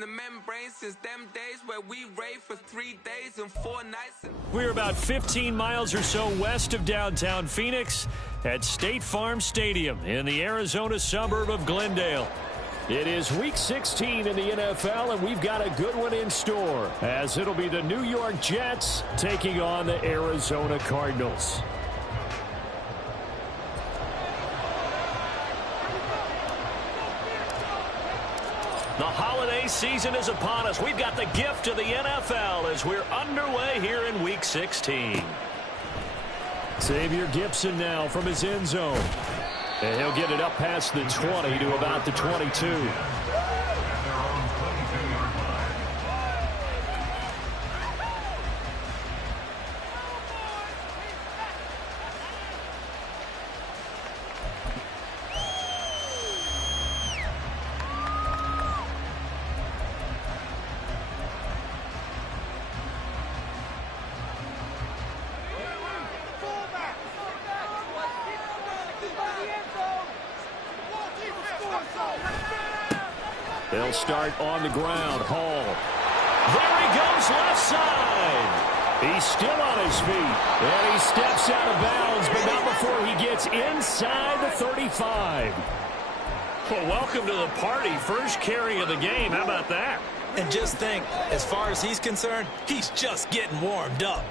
in the membrane since them days where we raved for 3 days and 4 nights. We're about 15 miles or so west of downtown Phoenix at State Farm Stadium in the Arizona suburb of Glendale. It is Week 16 in the NFL, and we've got a good one in store, as it'll be the New York Jets taking on the Arizona Cardinals. The holiday season is upon us. We've got the gift of the NFL as we're underway here in Week 16. Xavier Gipson now from his end zone. And he'll get it up past the 20 to about the 22. They'll start on the ground. Hall. There he goes, left side. He's still on his feet. And he steps out of bounds, but not before he gets inside the 35. Well, welcome to the party. First carry of the game. How about that? And just think, as far as he's concerned, he's just getting warmed up.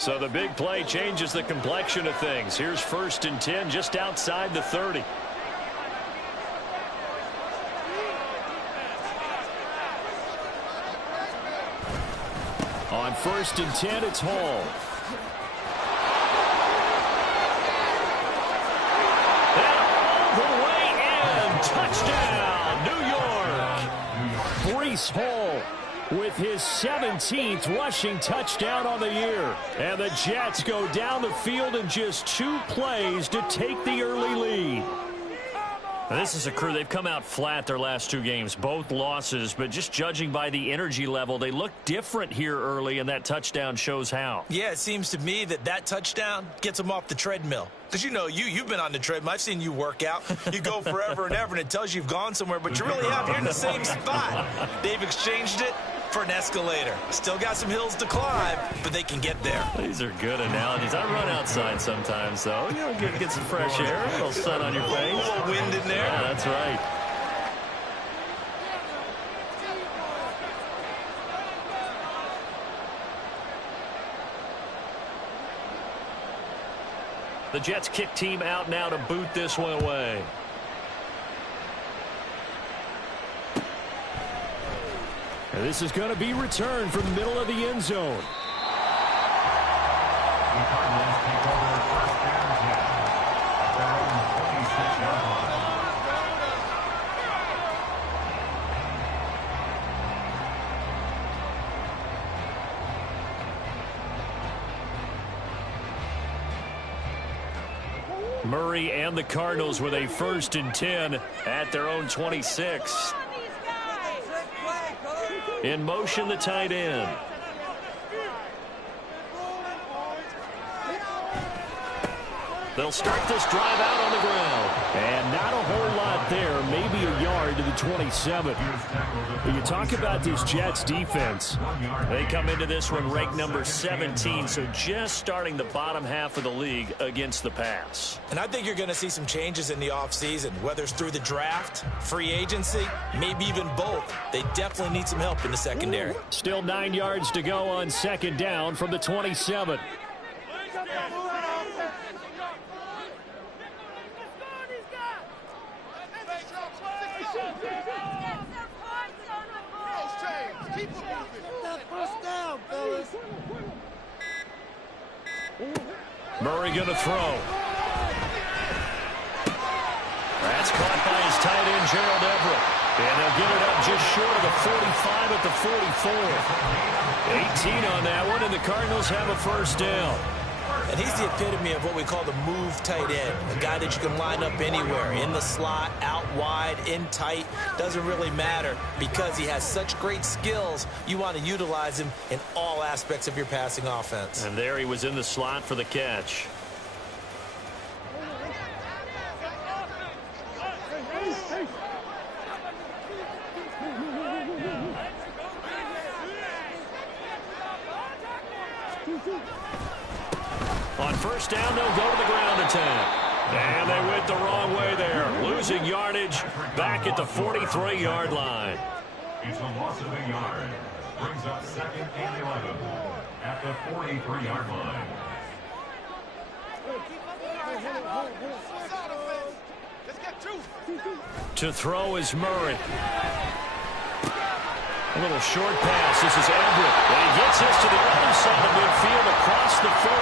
So the big play changes the complexion of things. Here's 1st and 10 just outside the 30. On 1st and 10, it's Hall. And all the way in. Touchdown, New York. Breece Hall with his 17th rushing touchdown on the year. And the Jets go down the field in just 2 plays to take the early lead. This is a crew, they've come out flat their last 2 games, both losses, but just judging by the energy level, they look different here early, and that touchdown shows how. Yeah, it seems to me that touchdown gets them off the treadmill. Because you know, you've been on the treadmill. I've seen you work out. You go forever and ever, and it tells you you've gone somewhere, but you really have. You're in the same spot. They've exchanged it for an escalator. Still got some hills to climb, but they can get there. These are good analogies. I run outside sometimes, though. You know, get some fresh air, a little sun on your face. A little wind in there. Yeah, that's right. The Jets kick team out now to boot this one away. And this is going to be returned from the middle of the end zone. The Cardinals take over 1st and 10. Their own 26-yard line. Murray and the Cardinals with a 1st and 10 at their own 26. In motion, the tight end. They'll start this drive out on the ground. And not a whole lot there, maybe a yard to the 27. When you talk about this Jets defense, they come into this one ranked number 17, so just starting the bottom half of the league against the pass. And I think you're going to see some changes in the offseason, whether it's through the draft, free agency, maybe even both. They definitely need some help in the secondary. Still 9 yards to go on 2nd down from the 27. Murray going to throw. That's caught by his tight end, Gerald Everett. And they'll get it up just short of the 45 at the 44. 18 on that one, and the Cardinals have a 1st down. And he's the epitome of what we call the move tight end, a guy that you can line up anywhere, in the slot, out wide, in tight, doesn't really matter. Because he has such great skills, you want to utilize him in all aspects of your passing offense. And there he was in the slot for the catch. On first down, they'll go to the ground attack. And they went the wrong way there. Losing yardage back at the 43-yard line. It's a loss of a yard. Brings up 2nd and 11 at the 43-yard line. To throw is Murray. A little short pass. This is Everett. And he gets this to the other side of midfield across the 45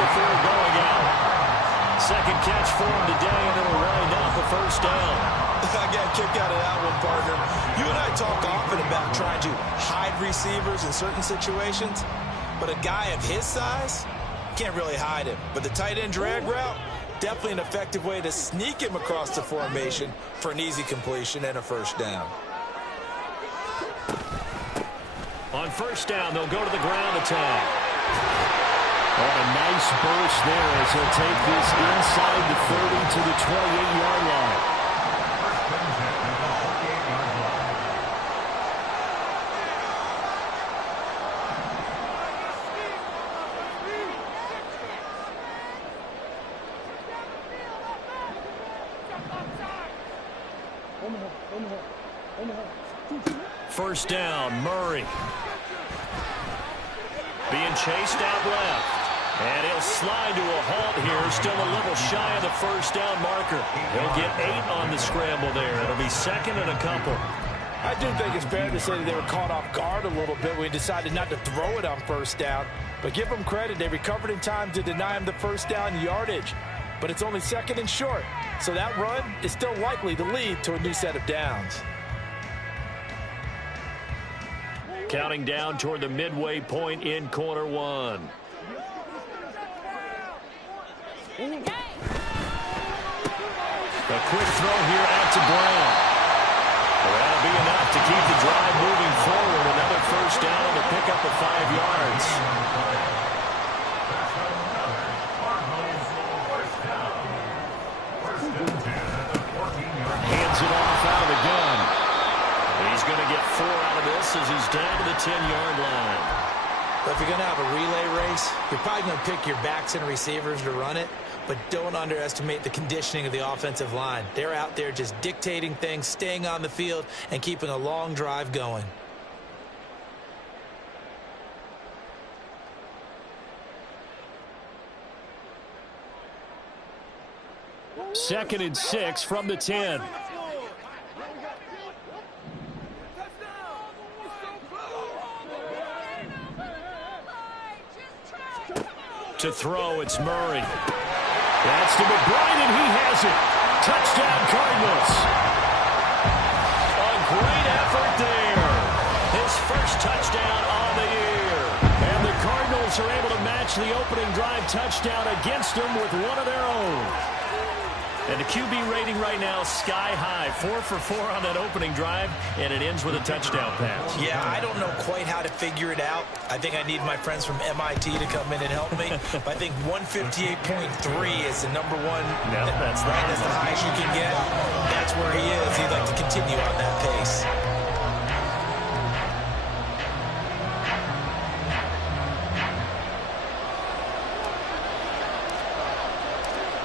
before going out. Second catch for him today, and it'll wind up a first down. I got a kick out of that one, partner. You and I talk often about trying to hide receivers in certain situations, but a guy of his size can't really hide him. But the tight end drag route, definitely an effective way to sneak him across the formation for an easy completion and a first down. On first down, they'll go to the ground attack. Oh, a nice burst there as he'll take this inside the 30 to the 28-yard line. First down, Murray. Being chased out left. And he'll slide to a halt here. Still a little shy of the first down marker. He'll get 8 on the scramble there. It'll be second and a couple. I do think it's fair to say that they were caught off guard a little bit when we decided not to throw it on first down. But give them credit. They recovered in time to deny him the first down yardage. But it's only second and short. So that run is still likely to lead to a new set of downs. Counting down toward the midway point in quarter one. A quick throw here out to Brown. Well, that'll be enough to keep the drive moving forward. Another first down to pick up the 5 yards. Hands it off out of the gun. He's going to get 4 out of this as he's down to the 10-yard line. But if you're going to have a relay race, you're probably going to pick your backs and receivers to run it, but don't underestimate the conditioning of the offensive line. They're out there just dictating things, staying on the field, and keeping a long drive going. Second and 6 from the 10. To throw, it's Murray. That's to McBride, and he has it. Touchdown, Cardinals. A great effort there. His first touchdown on the year. And the Cardinals are able to match the opening drive touchdown against them with one of their own. And the QB rating right now, sky high. 4 for 4 on that opening drive, and it ends with a touchdown pass. Yeah, I don't know quite how to figure it out. I think I need my friends from MIT to come in and help me. But I think 158.3 is the number one. No, that's right. That's the highest you can get. That's where he is. He'd like to continue on that pace.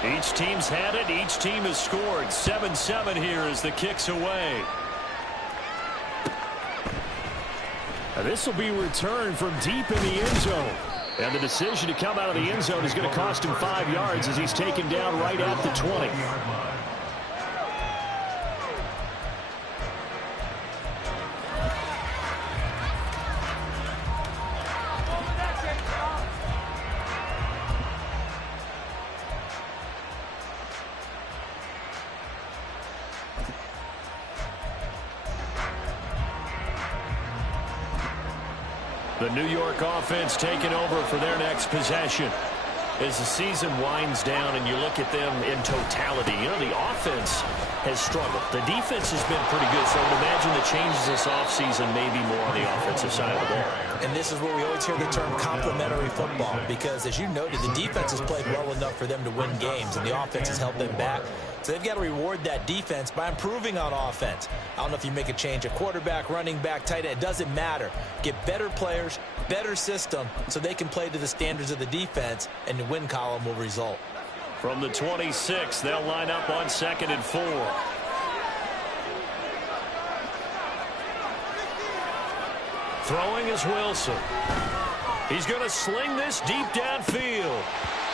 Each team's had it. Each team has scored. 7-7 here as the kick's away. This will be returned from deep in the end zone. And the decision to come out of the end zone is going to cost him 5 yards as he's taken down right at the 20. The New York offense taking over for their next possession. As the season winds down and you look at them in totality, you know, the offense has struggled. The defense has been pretty good, so I would imagine the changes this offseason may be more on the offensive side of the ball. And this is where we always hear the term complementary football, because, as you noted, the defense has played well enough for them to win games, and the offense has held them back. So they've got to reward that defense by improving on offense. I don't know if you make a change at quarterback, running back, tight end. It doesn't matter. Get better players, better system, so they can play to the standards of the defense, and the win column will result. From the 26, they'll line up on 2nd and 4. Throwing is Wilson. He's going to sling this deep downfield.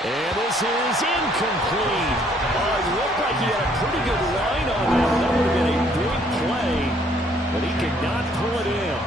And this is incomplete. It looked like he had a pretty good line on that. That would have been a big play, but he could not pull it in.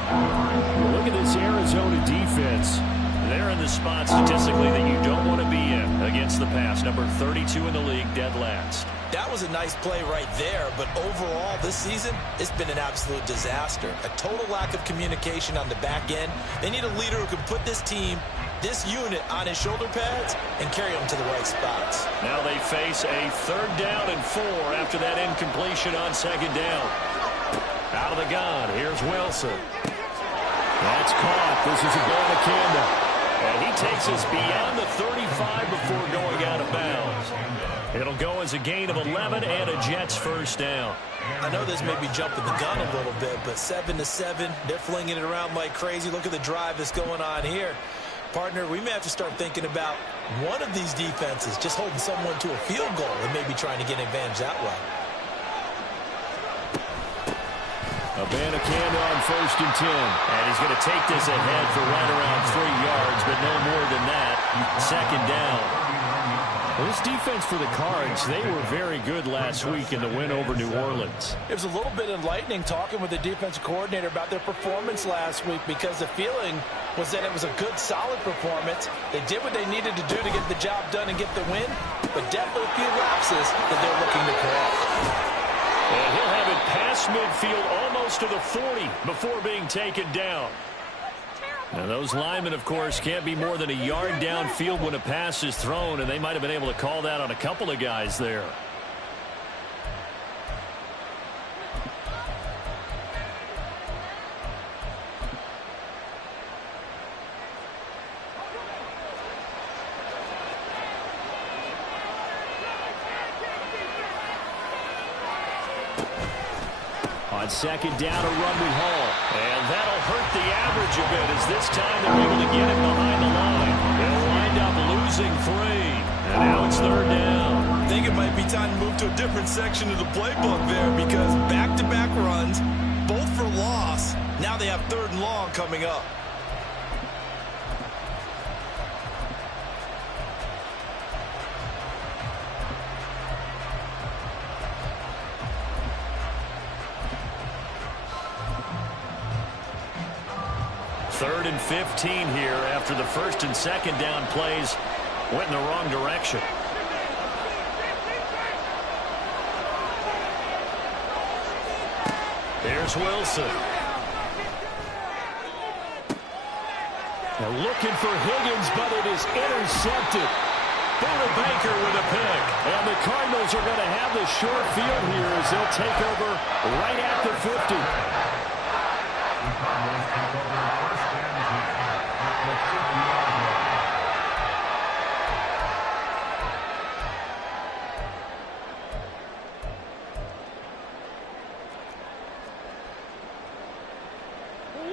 Look at this Arizona defense. They're in the spot statistically that you don't want to be in against the pass. Number 32 in the league, dead last. That was a nice play right there, but overall this season, it's been an absolute disaster. A total lack of communication on the back end. They need a leader who can put this team, this unit, on his shoulder pads and carry them to the right spots. Now they face a 3rd down and 4 after that incompletion on 2nd down. Out of the gun, here's Wilson. That's caught. This is a Abanikanda. And he takes us beyond the 35 before going out of bounds. It'll go as a gain of 11 and a Jets 1st down. I know this may be jumping the gun a little bit, but 7-7, they're flinging it around like crazy. Look at the drive that's going on here. Partner, we may have to start thinking about one of these defenses just holding someone to a field goal and maybe trying to get an advantage that way. Abanikanda on 1st and 10. And he's going to take this ahead for right around 3 yards, but no more than that. 2nd down. Well, this defense for the Cards, they were very good last week in the win over New Orleans. It was a little bit enlightening talking with the defensive coordinator about their performance last week, because the feeling was that it was a good, solid performance. They did what they needed to do to get the job done and get the win, but definitely a few lapses that they're looking to correct. And he'll have it past midfield almost to the 40 before being taken down. And those linemen, of course, can't be more than a yard downfield when a pass is thrown, and they might have been able to call that on a couple of guys there. On 2nd down, a run with Hall. And that'll hurt the average a bit, as this time they're able to get him behind the line. They'll wind up losing 3. And now it's 3rd down. I think it might be time to move to a different section of the playbook there, because back-to-back runs, both for loss. Now they have 3rd and long coming up. Third and 15 here after the 1st and 2nd down plays went in the wrong direction. There's Wilson. They're looking for Higgins, but it is intercepted. Buda Baker with a pick. And the Cardinals are going to have the short field here as they'll take over right at the 50.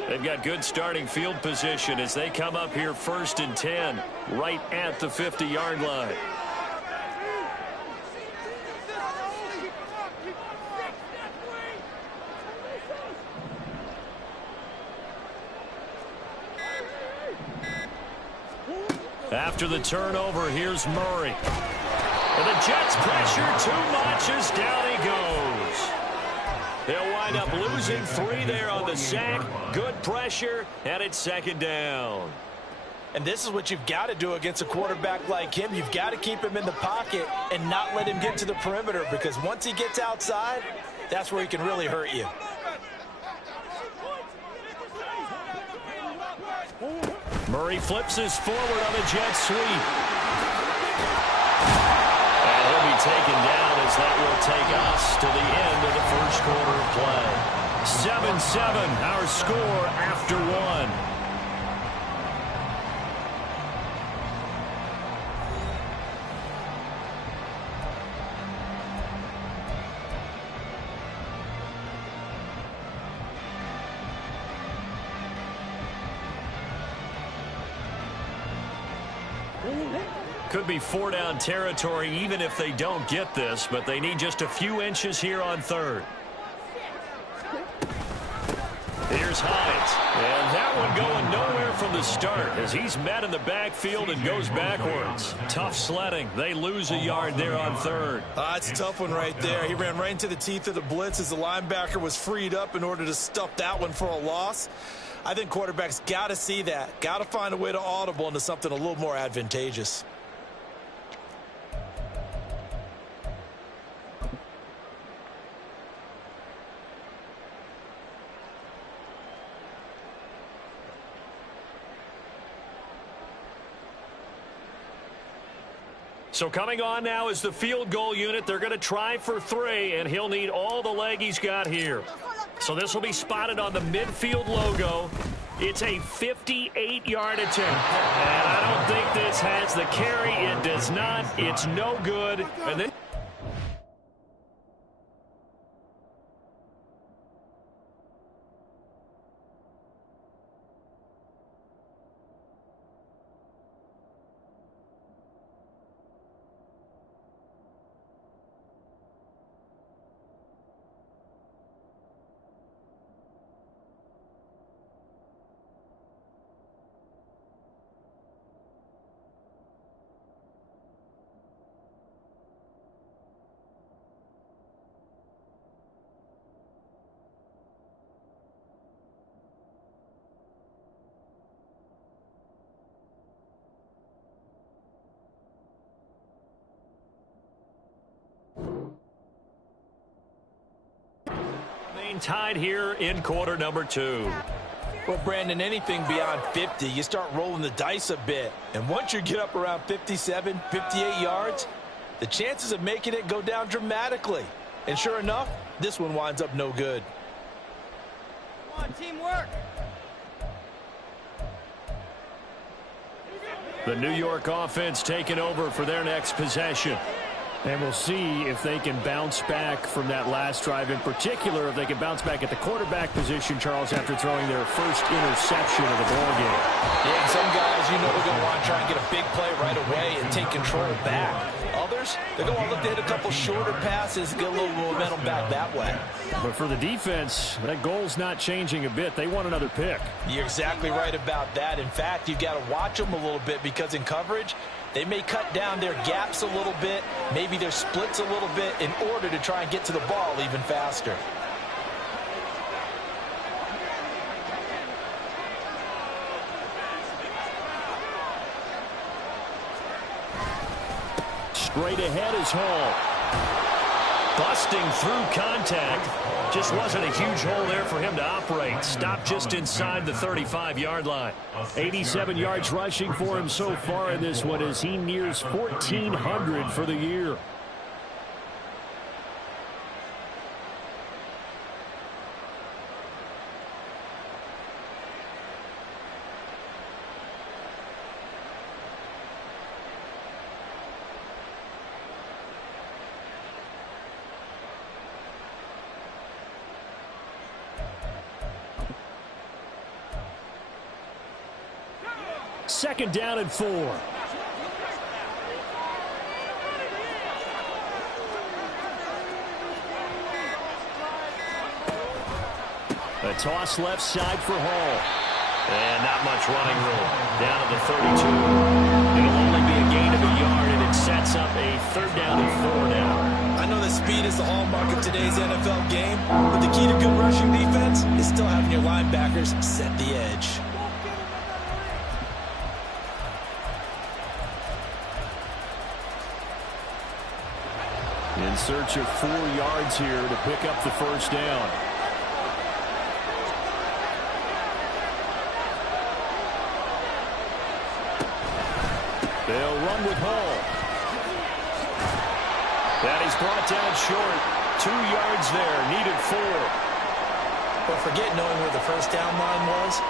They've got good starting field position as they come up here 1st and 10, right at the 50-yard line. After the turnover, here's Murray. And the Jets pressure too much as down he goes. They'll wind up losing 3 there on the sack. Good pressure, and it's 2nd down. And this is what you've got to do against a quarterback like him. You've got to keep him in the pocket and not let him get to the perimeter, because once he gets outside, that's where he can really hurt you. Murray flips us forward on a jet sweep. taken down as that will take us to the end of the first quarter of play. 7-7, our score after one. Could be four-down territory even if they don't get this, but they need just a few inches here on third. Here's Hines, and that one going nowhere from the start as he's met in the backfield and goes backwards. Tough sledding. They lose a yard there on third. It's a tough one right there. He ran right into the teeth of the blitz as the linebacker was freed up in order to stuff that one for a loss. I think quarterbacks got to see that. Got to find a way to audible into something a little more advantageous. So coming on now is the field goal unit. They're going to try for 3, and he'll need all the leg he's got here. So this will be spotted on the midfield logo. It's a 58-yard attempt. And I don't think this has the carry. It does not. It's no good. And then tied here in quarter number 2. Well, Brandon, anything beyond 50, you start rolling the dice a bit. And once you get up around 57, 58 yards, the chances of making it go down dramatically. And sure enough, this one winds up no good. Come on, teamwork. The New York offense taking over for their next possession. And we'll see if they can bounce back from that last drive. In particular, if they can bounce back at the quarterback position, Charles, after throwing their first interception of the ballgame. Yeah, and some guys, you know, they're going to want to try and get a big play right away and take control back. Others, they're going to look to hit a couple shorter passes, get a little momentum back that way. But for the defense, that goal's not changing a bit. They want another pick. You're exactly right about that. In fact, you've got to watch them a little bit because in coverage, they may cut down their gaps a little bit, maybe their splits a little bit in order to try and get to the ball even faster. Straight ahead is Hall. Busting through contact. Just wasn't a huge hole there for him to operate. Stopped just inside the 35-yard line. 87 yards rushing for him so far in this one as he nears 1,400 for the year. Second down and 4. A toss left side for Hall. And not much running room. Down to the 32. It'll only be a gain of a yard, and it sets up a third down and 4 now. I know that speed is the hallmark of today's NFL game, but the key to good rushing defense is still having your linebackers set the edge. In search of 4 yards here to pick up the first down. They'll run with Hall. That he's brought down short. 2 yards there, needed 4. But forget knowing where the first down line was.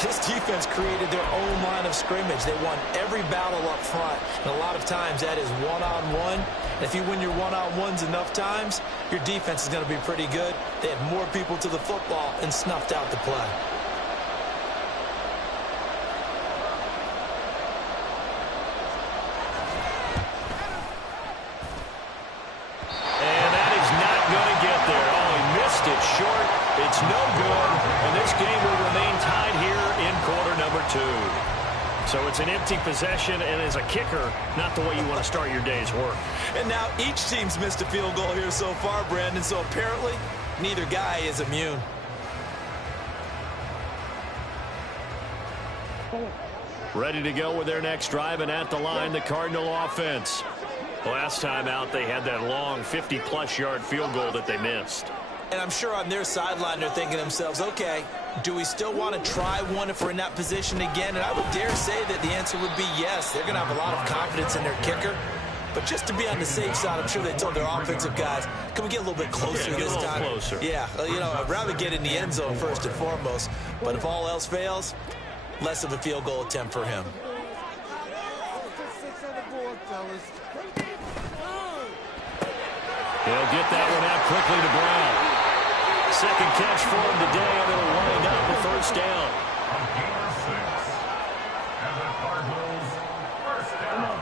This defense created their own line of scrimmage. They won every battle up front, and a lot of times that is one-on-one. And if you win your one-on-ones enough times, your defense is going to be pretty good. They had more people to the football and snuffed out the play. And that is not going to get there. Oh, he missed it short. It's no good, and this game will remain tied here in quarter number 2. So it's an empty possession, and as a kicker, not the way you want to start your day's work. And now each team's missed a field goal here so far, Brandon, so apparently neither guy is immune. Ready to go with their next drive, and at the line, the Cardinal offense. Last time out, they had that long 50-plus yard field goal that they missed. And I'm sure on their sideline they're thinking to themselves, okay, do we still want to try one if we're in that position again? And I would dare say that the answer would be yes. They're going to have a lot of confidence in their kicker. But just to be on the safe side, I'm sure they told their offensive guys, can we get a little bit closer this time? Closer. Yeah, you know, I'd rather get in the end zone first and foremost. But if all else fails, less of a field goal attempt for him. He'll get that one out quickly to Brown. Second catch for him today, and it'll wind up the first down. On gain of 6. And the Cardinals first down.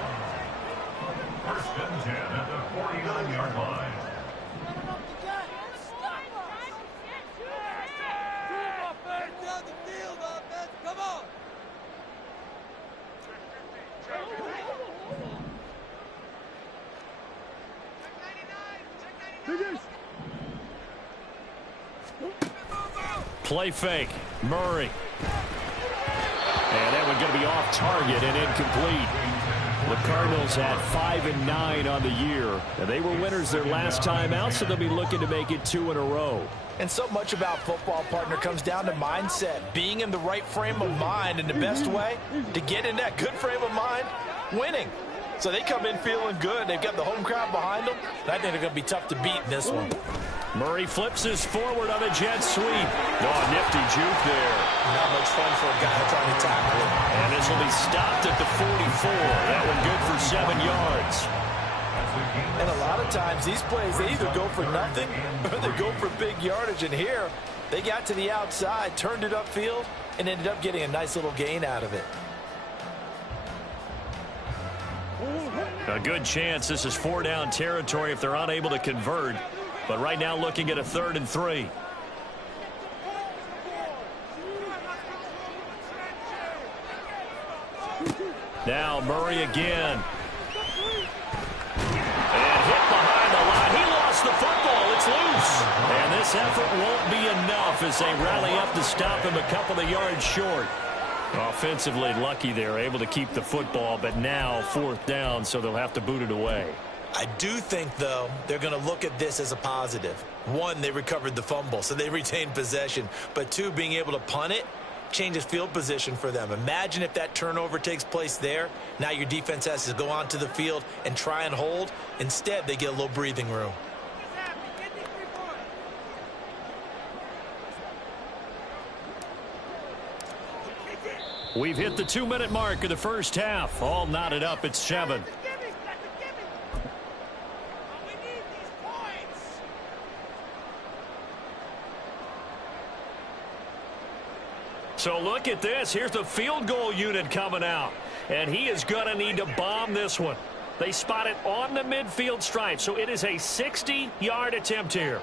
First and 10 at the 49-yard line. Come on! Play fake. Murray. And that one going to be off target and incomplete. The Cardinals had 5 and 9 on the year. And they were winners their last time out, so they'll be looking to make it 2 in a row. And so much about football, partner, comes down to mindset. Being in the right frame of mind, and the best way to get in that good frame of mind, winning. So they come in feeling good. They've got the home crowd behind them. And I think they're going to be tough to beat in this one. Murray flips his forward on a jet sweep. Oh, nifty juke there. Not much fun for a guy trying to tackle him. And this will be stopped at the 44. That one good for 7 yards. And a lot of times these plays, they either go for nothing or they go for big yardage. And here, they got to the outside, turned it upfield, and ended up getting a nice little gain out of it. A good chance this is 4-down territory if they're unable to convert. But right now looking at a 3rd and 3. Now Murray again. And hit behind the line. He lost the football. It's loose. And this effort won't be enough as they rally up to stop him a couple of yards short. Offensively lucky they're able to keep the football, but now 4th down, so they'll have to boot it away. I do think, though, they're going to look at this as a positive. 1, they recovered the fumble, so they retained possession. But 2, being able to punt it changes field position for them. Imagine if that turnover takes place there. Now your defense has to go onto the field and try and hold. Instead, they get a little breathing room. We've hit the 2-minute mark of the first half. All knotted up at 7. So look at this. Here's the field goal unit coming out. And he is going to need to bomb this one. They spot it on the midfield stripe. So it is a 60-yard attempt here.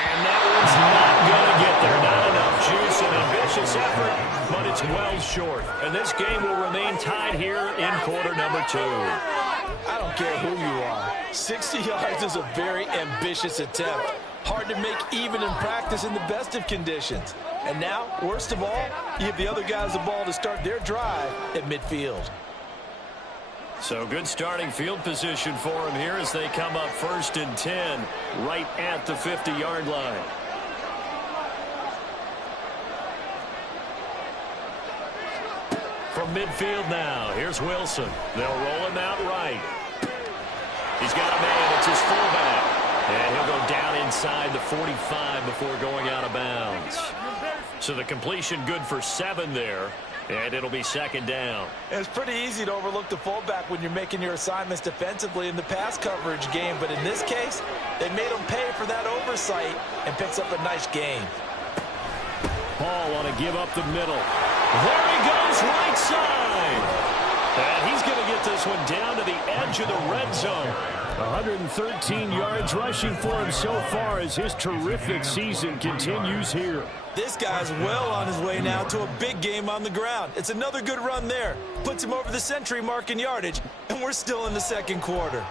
And that one's not going to get there. Not enough juice. An ambitious effort, but it's well short. And this game will remain tied here in quarter number 2. I don't care who you are. 60 yards is a very ambitious attempt. Hard to make even in practice in the best of conditions. And now, worst of all, you give the other guys the ball to start their drive at midfield. So good starting field position for them here as they come up 1st and 10 right at the 50-yard line. from midfield now. Here's Wilson. They'll roll him out right. He's got a man. It's his fullback. And he'll go down inside the 45 before going out of bounds. So the completion good for 7 there. And it'll be second down. It's pretty easy to overlook the fullback when you're making your assignments defensively in the pass coverage game. But in this case, they made him pay for that oversight and picks up a nice gain. Paul want to give up the middle. There he goes, right side. And he's going to get this one down to the edge of the red zone. 113 yards rushing for him so far as his terrific season continues here. This guy's well on his way now to a big game on the ground. It's another good run there. Puts him over the century mark in yardage, and we're still in the second quarter.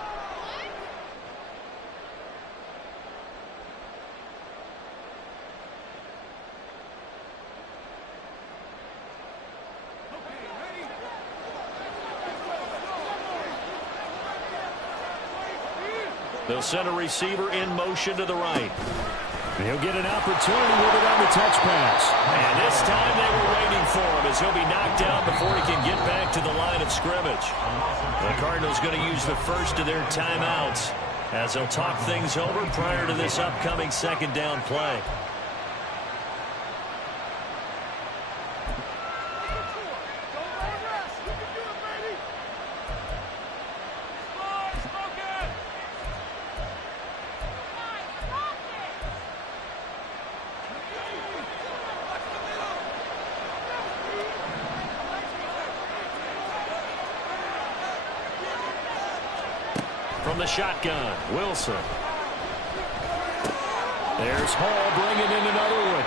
They'll send a receiver in motion to the right. He'll get an opportunity with it on the touch pass. And this time they were waiting for him as he'll be knocked down before he can get back to the line of scrimmage. The Cardinals going to use the first of their timeouts as they'll talk things over prior to this upcoming second down play. From the shotgun, Wilson. There's Hall bringing in another one.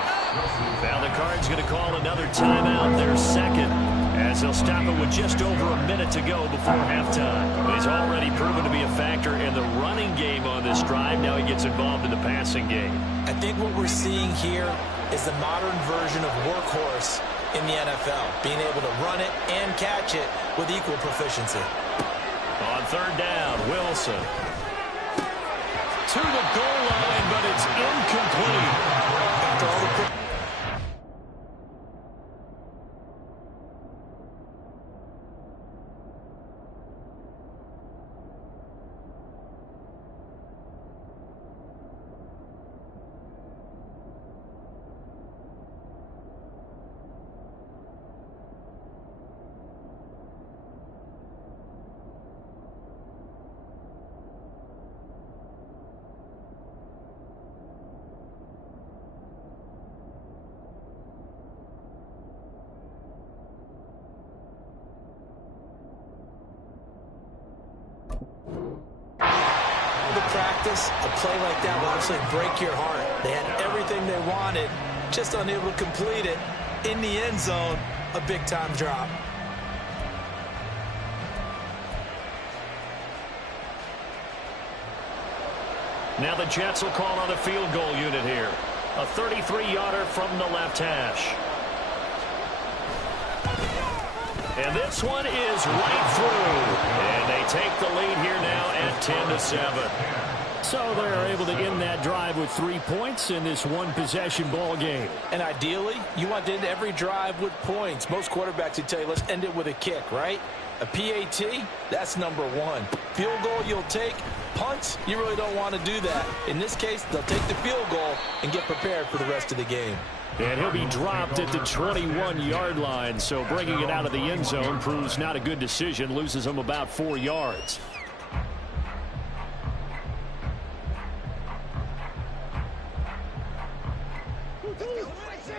Now the Cards going to call another timeout, their second, as they'll stop it with just over a minute to go before halftime. But he's already proven to be a factor in the running game on this drive. Now he gets involved in the passing game. I think what we're seeing here is the modern version of workhorse in the NFL, being able to run it and catch it with equal proficiency. On third down, Wilson. To the goal line, but it's incomplete. After all the practice, a play like that will actually break your heart. They had everything they wanted, just unable to complete it. In the end zone, a big-time drop. Now the Jets will call on the field goal unit here. A 33-yarder from the left hash. And this one is right through. And they take the lead here now at 10-7. So they're able to end that drive with 3 points in this one-possession ball game. And ideally, you want to end every drive with points. Most quarterbacks would tell you, let's end it with a kick, right? A PAT, that's number one. Field goal you'll take. Punts, you really don't want to do that. In this case, they'll take the field goal and get prepared for the rest of the game. And he'll be dropped at the 21-yard line, so bringing it out of the end zone proves not a good decision, loses him about 4 yards.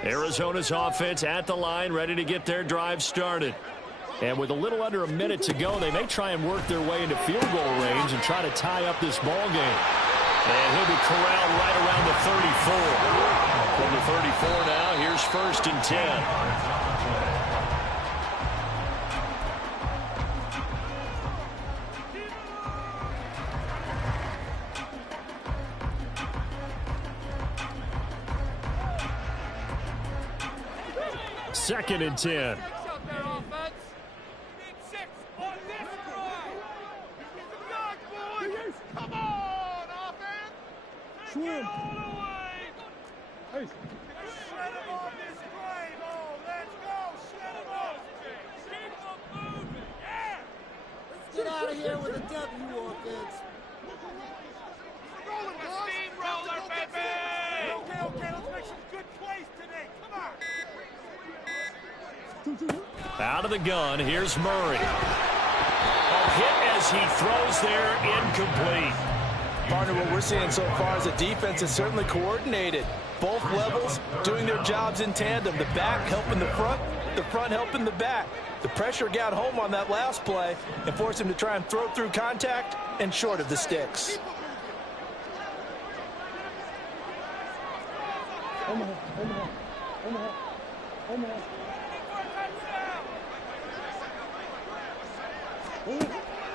Arizona's offense at the line, ready to get their drive started. And with a little under a minute to go, they may try and work their way into field goal range and try to tie up this ball game. And he'll be corralled right around the 34. From the 34 now, here's 1st and 10. Second and 10. Come on, offense! Take it all the way! Shred him on this play, ball! Let's go! Shred him on! Get out of here with a W, offense. Rolling the steamroller, baby! Okay, let's make some good plays today. Come on. Out of the gun, here's Murray. A hit as he throws there, incomplete. Partner, what we're seeing so far is the defense is certainly coordinated. Both levels doing their jobs in tandem. The back helping the front helping the back. The pressure got home on that last play and forced him to try and throw through contact and short of the sticks.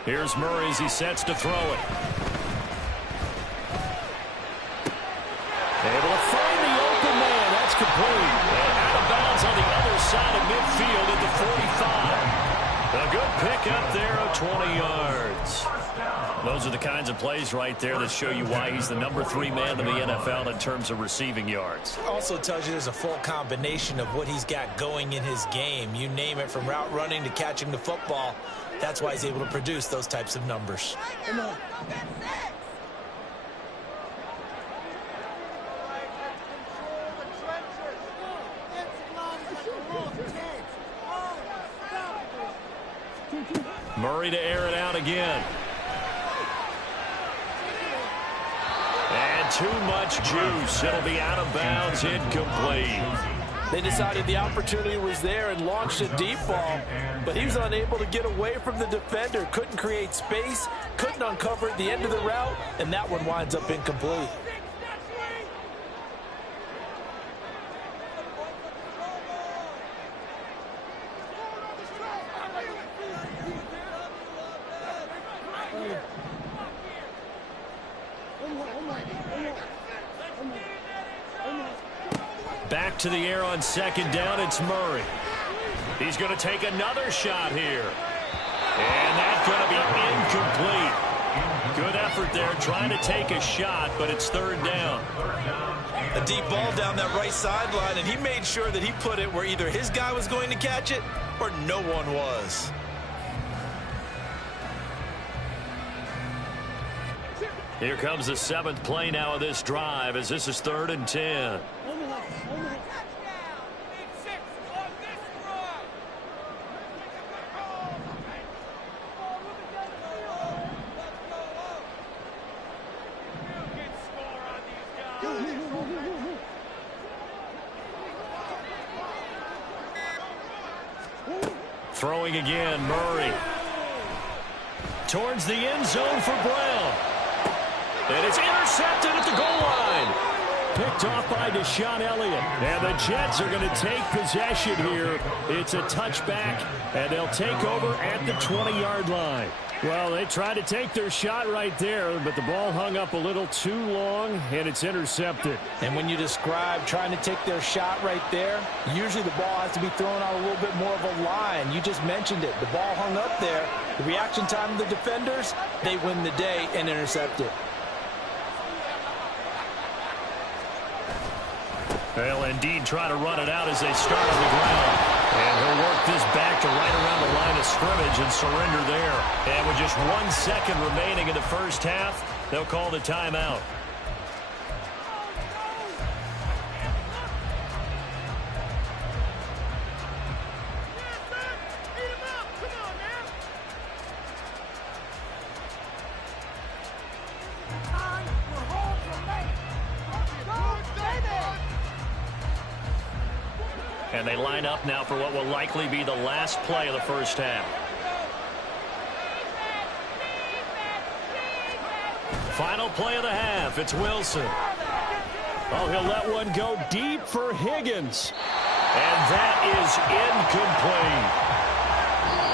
Here's Murray as he sets to throw it. Able to find the open man. That's complete. And out of bounds on the other side of midfield at the 45. A good pick up there of 20 yards. Those are the kinds of plays right there that show you why he's the #3 man in the NFL in terms of receiving yards. Also tells you there's a full combination of what he's got going in his game. You name it, from route running to catching the football. That's why he's able to produce those types of numbers. Come on. Murray to air it out again. And too much juice. It'll be out of bounds, incomplete. They decided the opportunity was there and launched a deep ball, but he was unable to get away from the defender. Couldn't create space, couldn't uncover the end of the route, and that one winds up incomplete. Back to the air on second down. It's Murray. He's going to take another shot here. And that's going to be incomplete. Good effort there trying to take a shot, but it's third down. A deep ball down that right sideline, and he made sure that he put it where either his guy was going to catch it or no one was. Here comes the 7th play now of this drive as this is 3rd and 10. Throwing again, Murray. Towards the end zone for Brown. And it's intercepted at the goal line. Picked off by Deshaun Elliott. And the Jets are going to take possession here. It's a touchback, and they'll take over at the 20-yard line. Well, they tried to take their shot right there, but the ball hung up a little too long, and it's intercepted. And when you describe trying to take their shot right there, usually the ball has to be thrown out a little bit more of a line. You just mentioned it. The ball hung up there. The reaction time of the defenders, they win the day and intercept it. They'll indeed try to run it out as they start on the ground. And he'll work this back to right around the line of scrimmage and surrender there. And with just 1 second remaining in the first half, they'll call the timeout. And they line up now for what will likely be the last play of the first half. Final play of the half. It's Wilson. Oh, he'll let one go deep for Higgins. And that is incomplete.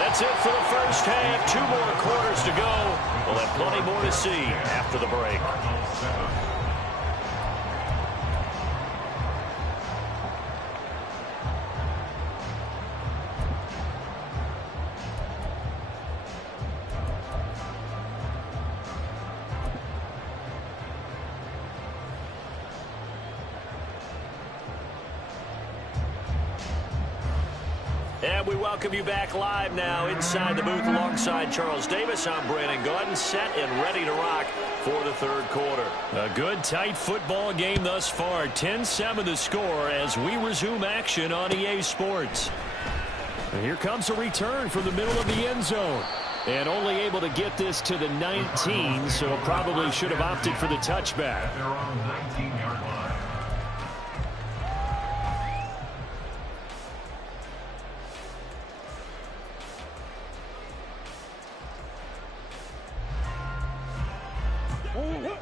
That's it for the first half. 2 more quarters to go. We'll have plenty more to see after the break. And we welcome you back live now inside the booth alongside Charles Davis. I'm Brandon Gaudin, set and ready to rock for the third quarter. A good, tight football game thus far. 10-7 the score as we resume action on EA Sports. And here comes a return from the middle of the end zone. And only able to get this to the 19, so probably should have opted for the touchback. They're on the 19-yard line.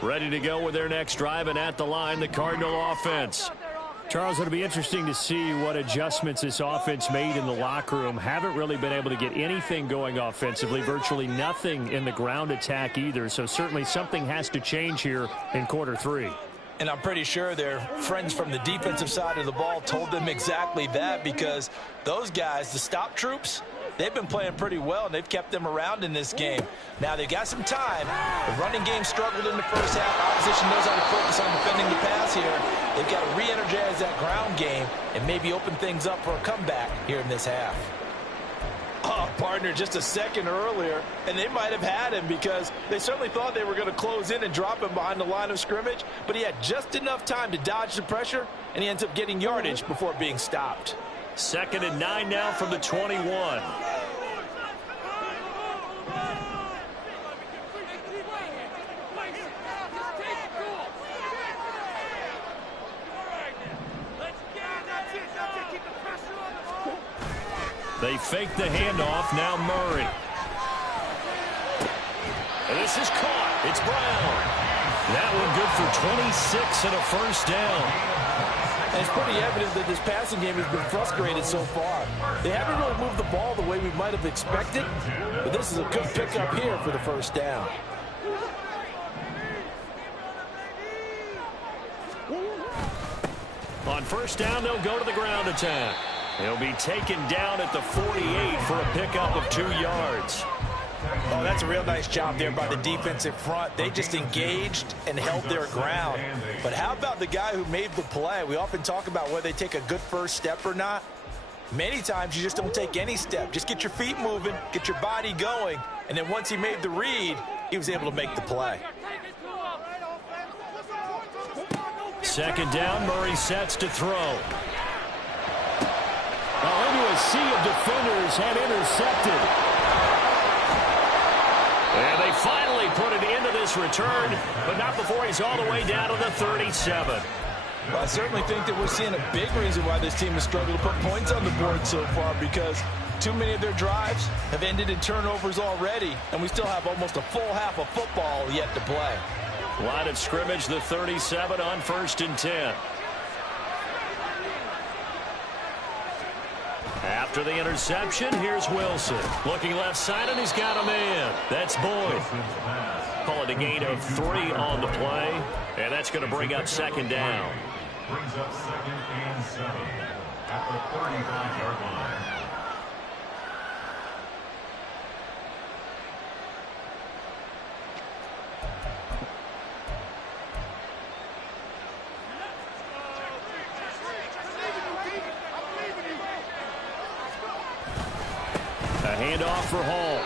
Ready to go with their next drive, and at the line, the Cardinal offense. Charles, it'll be interesting to see what adjustments this offense made in the locker room. Haven't really been able to get anything going offensively, virtually nothing in the ground attack either, so certainly something has to change here in quarter three. And I'm pretty sure their friends from the defensive side of the ball told them exactly that, because those guys, the stop troops, they've been playing pretty well, and they've kept them around in this game. Now, they've got some time. The running game struggled in the first half. Opposition knows how to focus on defending the pass here. They've got to re-energize that ground game and maybe open things up for a comeback here in this half. Oh, partner, just a second earlier, and they might have had him because they certainly thought they were going to close in and drop him behind the line of scrimmage, but he had just enough time to dodge the pressure, and he ends up getting yardage before being stopped. 2nd and 9 now from the 21. They fake the handoff. Now Murray. And this is caught. It's Brown. That one good for 26 and a first down. And it's pretty evident that this passing game has been frustrated so far. They haven't really moved the ball the way we might have expected, but this is a good pickup here for the first down. On first down, they'll go to the ground attack. He'll be taken down at the 48 for a pickup of 2 yards. Oh, that's a real nice job there by the defensive front. They just engaged and held their ground. But how about the guy who made the play? We often talk about whether they take a good first step or not. Many times you just don't take any step. Just get your feet moving, get your body going, and then once he made the read, he was able to make the play. 2nd down, Murray sets to throw. Well, into a sea of defenders and intercepted. And they finally put it into this return, but not before he's all the way down to the 37. Well, I certainly think that we're seeing a big reason why this team has struggled to put points on the board so far, because too many of their drives have ended in turnovers already, and we still have almost a full half of football yet to play. Line of scrimmage, the 37 on 1st and 10. After the interception, here's Wilson. Looking left side, and he's got a man. That's Boyd. Call it a gain of 3 on the play, and that's going to bring up 2nd down. Brings up 2nd and 7 at the 35-yard line. A handoff for Hall.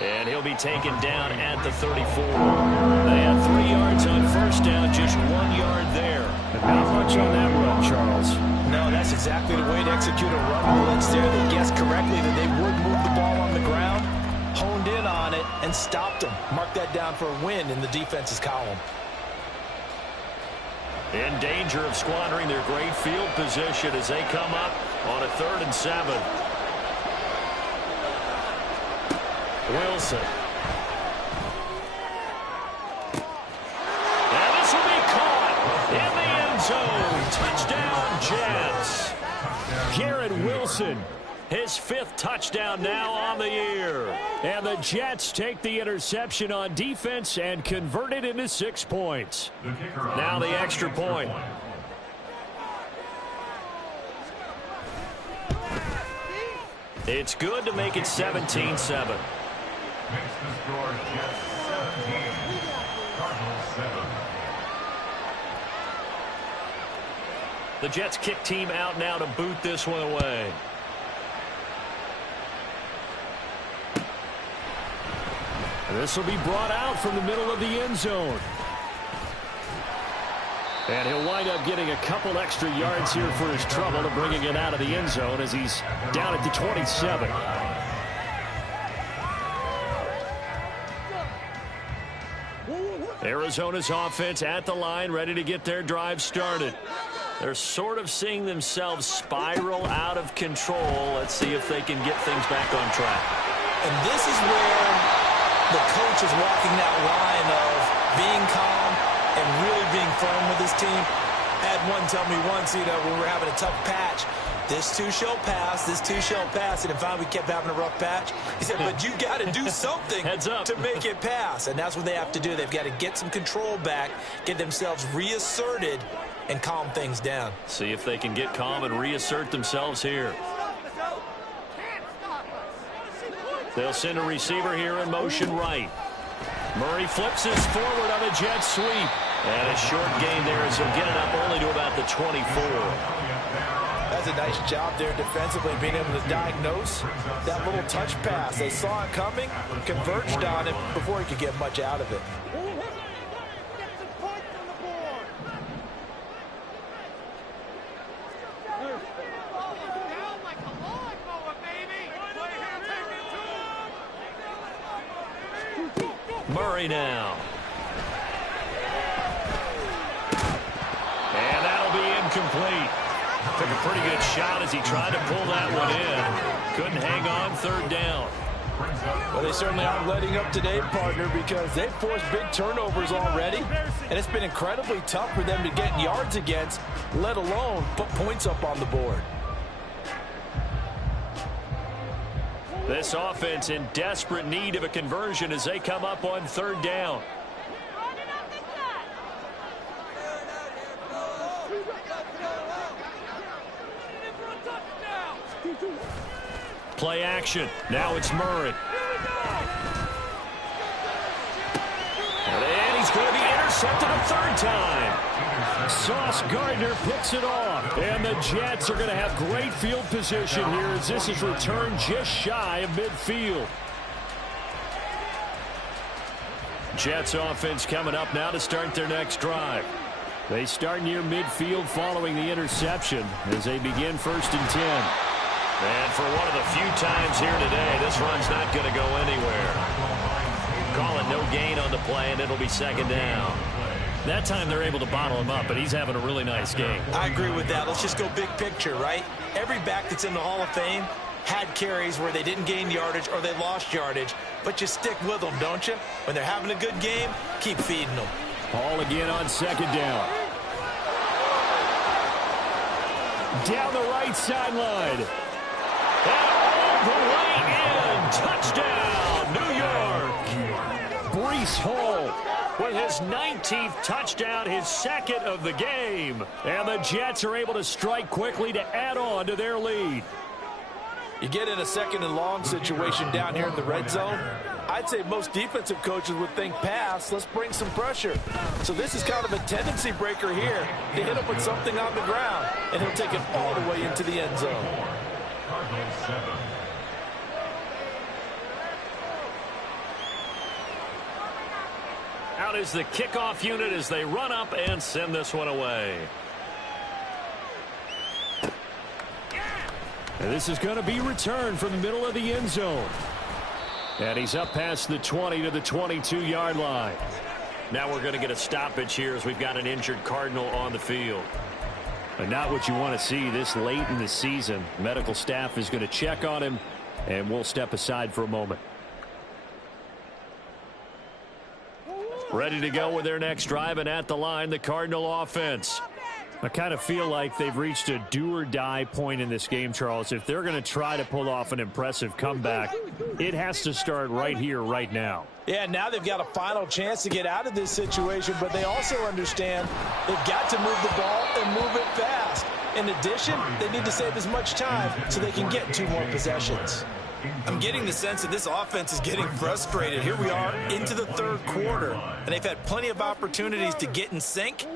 And he'll be taken down at the 34. They had 3 yards on first down, just 1 yard there. And not much on that run, Charles. No, that's exactly the way to execute a run blitz there. They guessed correctly that they would move the ball on the ground, honed in on it, and stopped them. Mark that down for a win in the defense's column. In danger of squandering their great field position as they come up on a 3rd and 7. Wilson. And this will be caught in the end zone. Touchdown, Jets. Garrett Wilson, his 5th touchdown now on the year. And the Jets take the interception on defense and convert it into 6 points. Now the extra point. It's good to make it 17-7. Makes the score Jets 17, Cardinals 7. The Jets kick team out now to boot this one away. This will be brought out from the middle of the end zone. And he'll wind up getting a couple extra yards here for his trouble to bringing it out of the end zone as he's down at the 27. Arizona's offense at the line, ready to get their drive started. They're sort of seeing themselves spiral out of control. Let's see if they can get things back on track. And this is where the coach is walking that line of being calm and really being firm with his team. I had one tell me once, when we were having a tough patch, this too shall pass, this too shall pass. And if finally we kept having a rough patch, he said, but you got to do something to make it pass. And that's what they have to do. They've got to get some control back, get themselves reasserted, and calm things down. See if they can get calm and reassert themselves here. They'll send a receiver here in motion right. Murray flips this forward on a jet sweep. And a short gain there as he'll get it up only to about the 24. That's a nice job there defensively, being able to diagnose that little touch pass. They saw it coming, converged on it before he could get much out of it. Murray now. And that'll be incomplete. Took a pretty good shot as he tried to pull that one in. Couldn't hang on, third down. Well, they certainly aren't letting up today, partner, because they've forced big turnovers already, and it's been incredibly tough for them to get yards against, let alone put points up on the board. This offense in desperate need of a conversion as they come up on third down. Play action. Now it's Murray. And he's going to be intercepted a third time. Sauce Gardner picks it off. And the Jets are going to have great field position here as this is returned just shy of midfield. Jets offense coming up now to start their next drive. They start near midfield following the interception as they begin 1st and 10. And for one of the few times here today, this run's not going to go anywhere. Calling no gain on the play, and it'll be 2nd down. That time they're able to bottle him up, but he's having a really nice game. I agree with that. Let's just go big picture, right? Every back that's in the Hall of Fame had carries where they didn't gain yardage or they lost yardage, but you stick with them, don't you? When they're having a good game, keep feeding them. Ball again on 2nd down. Down the right sideline. And all the way in. Touchdown, New York. Breece Hall with his 19th touchdown, his 2nd of the game. And the Jets are able to strike quickly to add on to their lead. You get in a 2nd and long situation down here in the red zone. I'd say most defensive coaches would think pass, let's bring some pressure. So this is kind of a tendency breaker here to hit him with something on the ground, and he'll take it all the way into the end zone. Cardinals 7. Out is the kickoff unit as they run up and send this one away. And this is going to be returned from the middle of the end zone. And he's up past the 20 to the 22-yard line. Now we're going to get a stoppage here as we've got an injured Cardinal on the field. But not what you want to see this late in the season. Medical staff is going to check on him, and we'll step aside for a moment. Ready to go with their next drive, and at the line, the Cardinal offense. I kind of feel like they've reached a do-or-die point in this game, Charles. If they're going to try to pull off an impressive comeback, it has to start right here, right now. Yeah, now they've got a final chance to get out of this situation, but they also understand they've got to move the ball and move it fast. In addition, they need to save as much time so they can get 2 more possessions. I'm getting the sense that this offense is getting frustrated. Here we are into the 3rd quarter, and they've had plenty of opportunities to get in sync.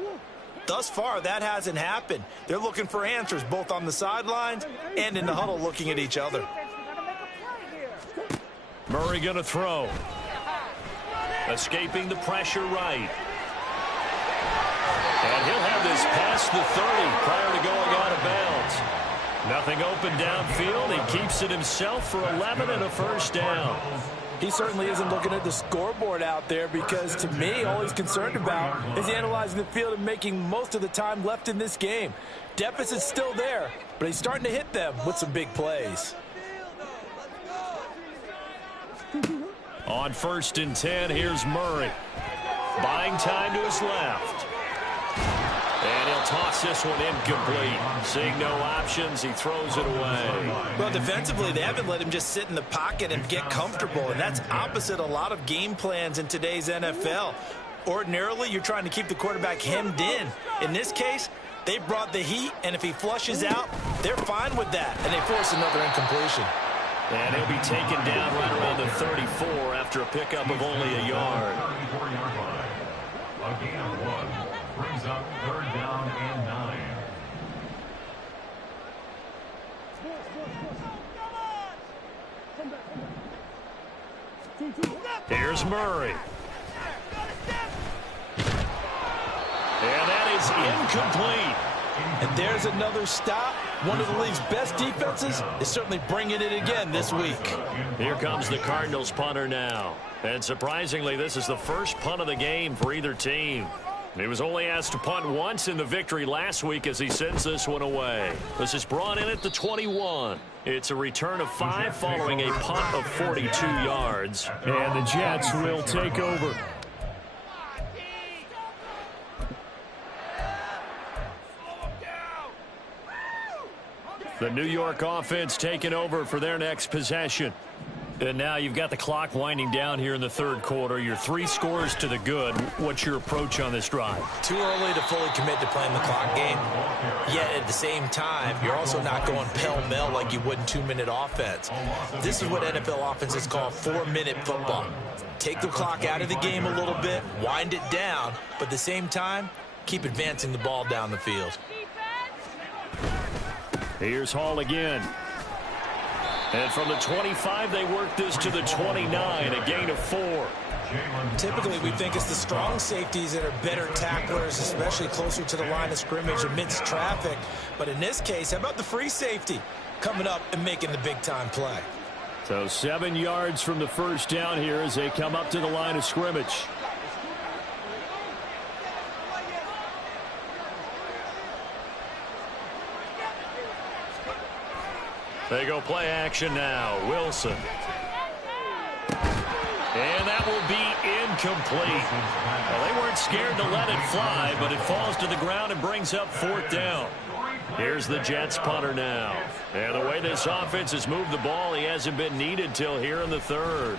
Thus far, that hasn't happened. They're looking for answers both on the sidelines and in the huddle looking at each other. Murray going to throw. Escaping the pressure right. And he'll have this past the 30 prior to going out of bounds. Nothing open downfield. He keeps it himself for 11 and a first down. He certainly isn't looking at the scoreboard out there because, to me, all he's concerned about is analyzing the field and making most of the time left in this game. Deficit's still there, but he's starting to hit them with some big plays. On 1st and 10, here's Murray. Buying time to his left. And he'll toss this one incomplete. Seeing no options, he throws it away. Well, defensively, they haven't let him just sit in the pocket and get comfortable, and that's opposite a lot of game plans in today's NFL. Ordinarily, you're trying to keep the quarterback hemmed in. In this case, they brought the heat, and if he flushes out, they're fine with that, and they force another incompletion. And he'll be taken down right around the 34 after a pickup of only a yard. 34-yard line. A gain of 1 brings up 3rd down and 9. Here's Murray. And that is incomplete. And there's another stop. One of the league's best defenses is certainly bringing it again this week. Here comes the Cardinals punter now. And surprisingly, this is the first punt of the game for either team. He was only asked to punt once in the victory last week as he sends this one away. This is brought in at the 21. It's a return of 5 following a punt of 42 yards. And the Jets will take over. The New York offense taking over for their next possession. And now you've got the clock winding down here in the 3rd quarter. You're 3 scores to the good. What's your approach on this drive? Too early to fully commit to playing the clock game. Yet at the same time, you're also not going pell-mell like you would in 2-minute offense. This is what NFL offenses call 4-minute football. Take the clock out of the game a little bit, wind it down, but at the same time, keep advancing the ball down the field. Here's Hall again. And from the 25, they work this to the 29, a gain of 4. Typically, we think it's the strong safeties that are better tacklers, especially closer to the line of scrimmage amidst traffic. But in this case, how about the free safety coming up and making the big-time play? So 7 yards from the first down here as they come up to the line of scrimmage. They go play action now. Wilson. And that will be incomplete. Well, they weren't scared to let it fly, but it falls to the ground and brings up 4th down. Here's the Jets punter now. And the way this offense has moved the ball, he hasn't been needed till here in the 3rd.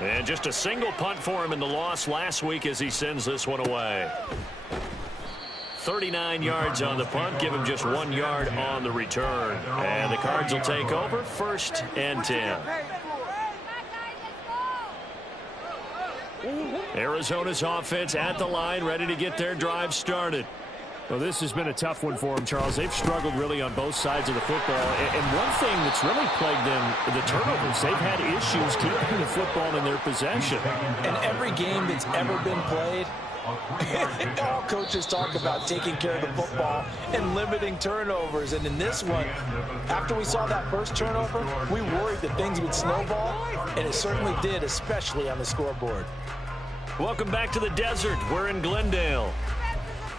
And just a single punt for him in the loss last week as he sends this one away. 39 yards on the punt, give him just 1 yard on the return. And the Cards will take over 1st and 10. Arizona's offense at the line, ready to get their drive started. Well, this has been a tough one for them, Charles. They've struggled really on both sides of the football. And one thing that's really plagued them, the turnovers. They've had issues keeping the football in their possession. And every game that's ever been played, all coaches talk about taking care of the football and limiting turnovers. And in this one, after we saw that first turnover, we worried that things would snowball, and it certainly did, especially on the scoreboard. Welcome back to the desert. We're in Glendale.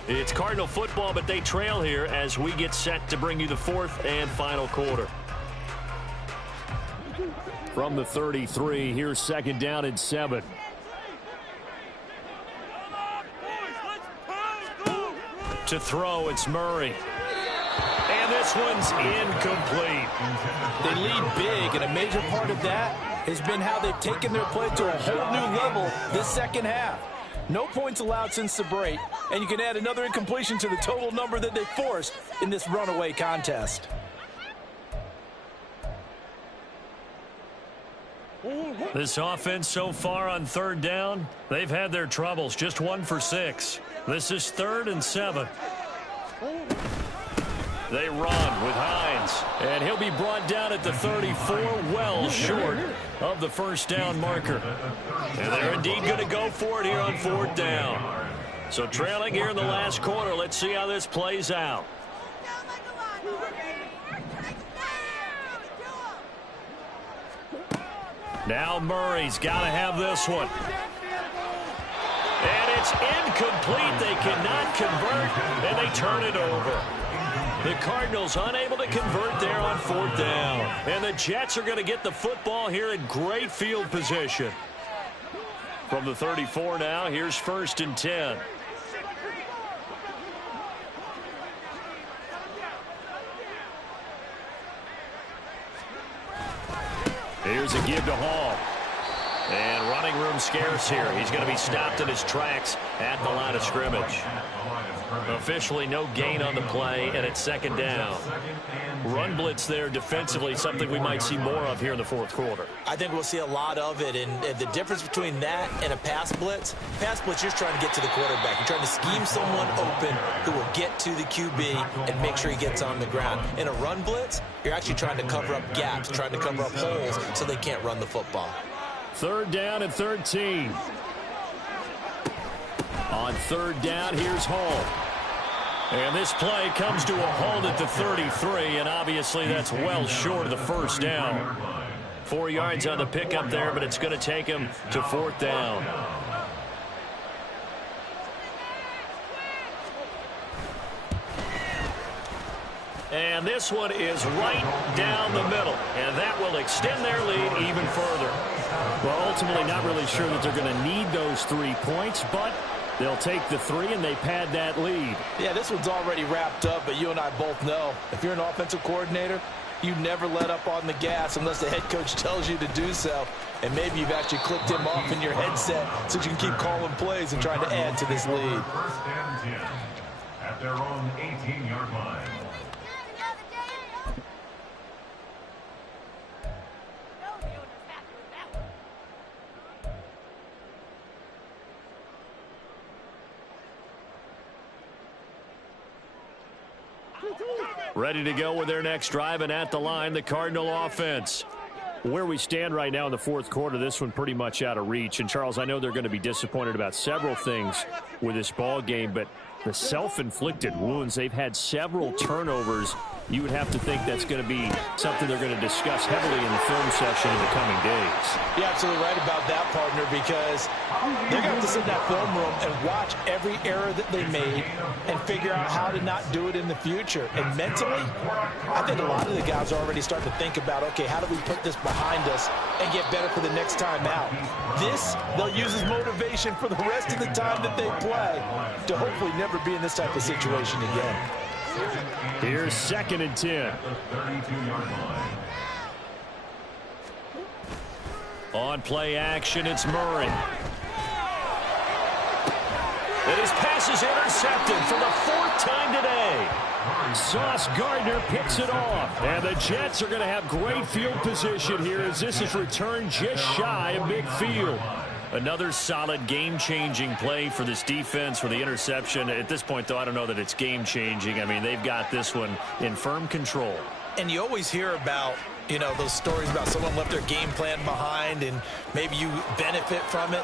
It's Cardinal football, but they trail here as we get set to bring you the 4th and final quarter. From the 33, here's 2nd down and 7. To throw, it's Murray. And this one's incomplete. They lead big, and a major part of that has been how they've taken their play to a whole new level this second half. No points allowed since the break, and you can add another incompletion to the total number that they forced in this runaway contest. This offense so far on 3rd down, they've had their troubles. Just 1 for 6. This is 3rd and 7. They run with Hines. And he'll be brought down at the 34, well short of the first down marker. And they're indeed going to go for it here on 4th down. So trailing here in the last quarter. Let's see how this plays out. Now Murray's got to have this one. And it's incomplete. They cannot convert, and they turn it over. The Cardinals unable to convert there on 4th down. And the Jets are going to get the football here in great field position. From the 34 now, here's 1st and 10. Here's a give to Hall. And running room scarce here. He's going to be stopped in his tracks at the line of scrimmage. Officially no gain on the play, and it's 2nd down. Run blitz there defensively, something we might see more of here in the 4th quarter. I think we'll see a lot of it, and the difference between that and a pass blitz, you're just trying to get to the quarterback. You're trying to scheme someone open who will get to the QB and make sure he gets on the ground. In a run blitz, you're actually trying to cover up gaps, trying to cover up holes so they can't run the football. 3rd down and 13. On 3rd down, here's Hall. And this play comes to a halt at the 33, and obviously that's well short of the first down. 4 yards on the pickup there, but it's going to take him to 4th down. And this one is right down the middle, and that will extend their lead even further. Well, ultimately not really sure that they're going to need those 3 points, but they'll take the 3 and they pad that lead. Yeah, this one's already wrapped up, but you and I both know if you're an offensive coordinator, you never let up on the gas unless the head coach tells you to do so. And maybe you've actually clicked him off in your headset so you can keep calling plays and trying to add to this lead. 1st and 10 at their own 18-yard line. Ready to go with their next drive, and at the line, the Cardinal offense. Where we stand right now in the 4th quarter, this one pretty much out of reach. And, Charles, I know they're going to be disappointed about several things with this ball game, but the self-inflicted wounds, they've had several turnovers. You would have to think that's going to be something they're going to discuss heavily in the film session in the coming days. You're absolutely right about that, partner, because they're going to have to sit in that film room and watch every error that they made and figure out how to not do it in the future. And mentally, I think a lot of the guys are already starting to think about, okay, how do we put this behind us and get better for the next time out? This, they'll use as motivation for the rest of the time that they play to hopefully never be in this type of situation again. Here's 2nd and 10. On play action, it's Murray. And his pass is intercepted for the 4th time today. Sauce Gardner picks it off. And the Jets are going to have great field position here as this is returned just shy of midfield. Another solid game-changing play for this defense for the interception. At this point, though, I don't know that it's game-changing. I mean, they've got this one in firm control. And you always hear about, you know, those stories about someone left their game plan behind and maybe you benefit from it.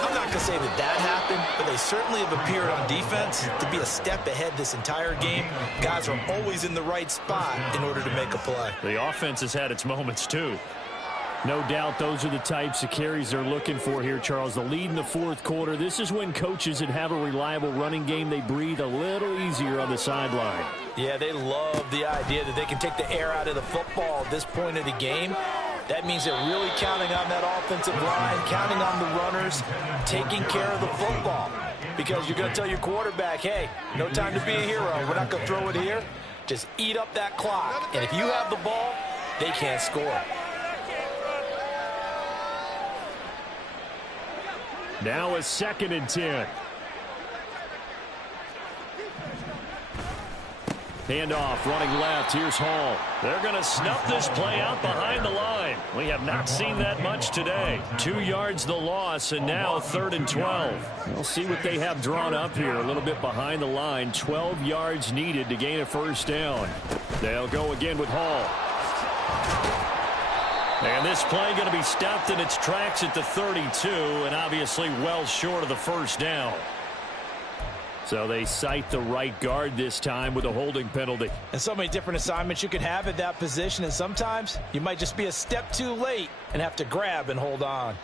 I'm not going to say that that happened, but they certainly have appeared on defense to be a step ahead this entire game. Guys are always in the right spot in order to make a play. The offense has had its moments, too. No doubt those are the types of carries they're looking for here, Charles. The lead in the 4th quarter. This is when coaches that have a reliable running game, they breathe a little easier on the sideline. Yeah, they love the idea that they can take the air out of the football at this point of the game. That means they're really counting on that offensive line, counting on the runners, taking care of the football. Because you're going to tell your quarterback, hey, no time to be a hero. We're not going to throw it here. Just eat up that clock. And if you have the ball, they can't score. Now a 2nd and 10. Handoff, running left. Here's Hall. They're going to snuff this play out behind the line. We have not seen that much today. 2 yards the loss, and now 3rd and 12. We'll see what they have drawn up here. A little bit behind the line. 12 yards needed to gain a first down. They'll go again with Hall. And this play going to be stopped in its tracks at the 32, and obviously well short of the first down. So they cite the right guard this time with a holding penalty. And so many different assignments you can have at that position, and sometimes you might just be a step too late and have to grab and hold on.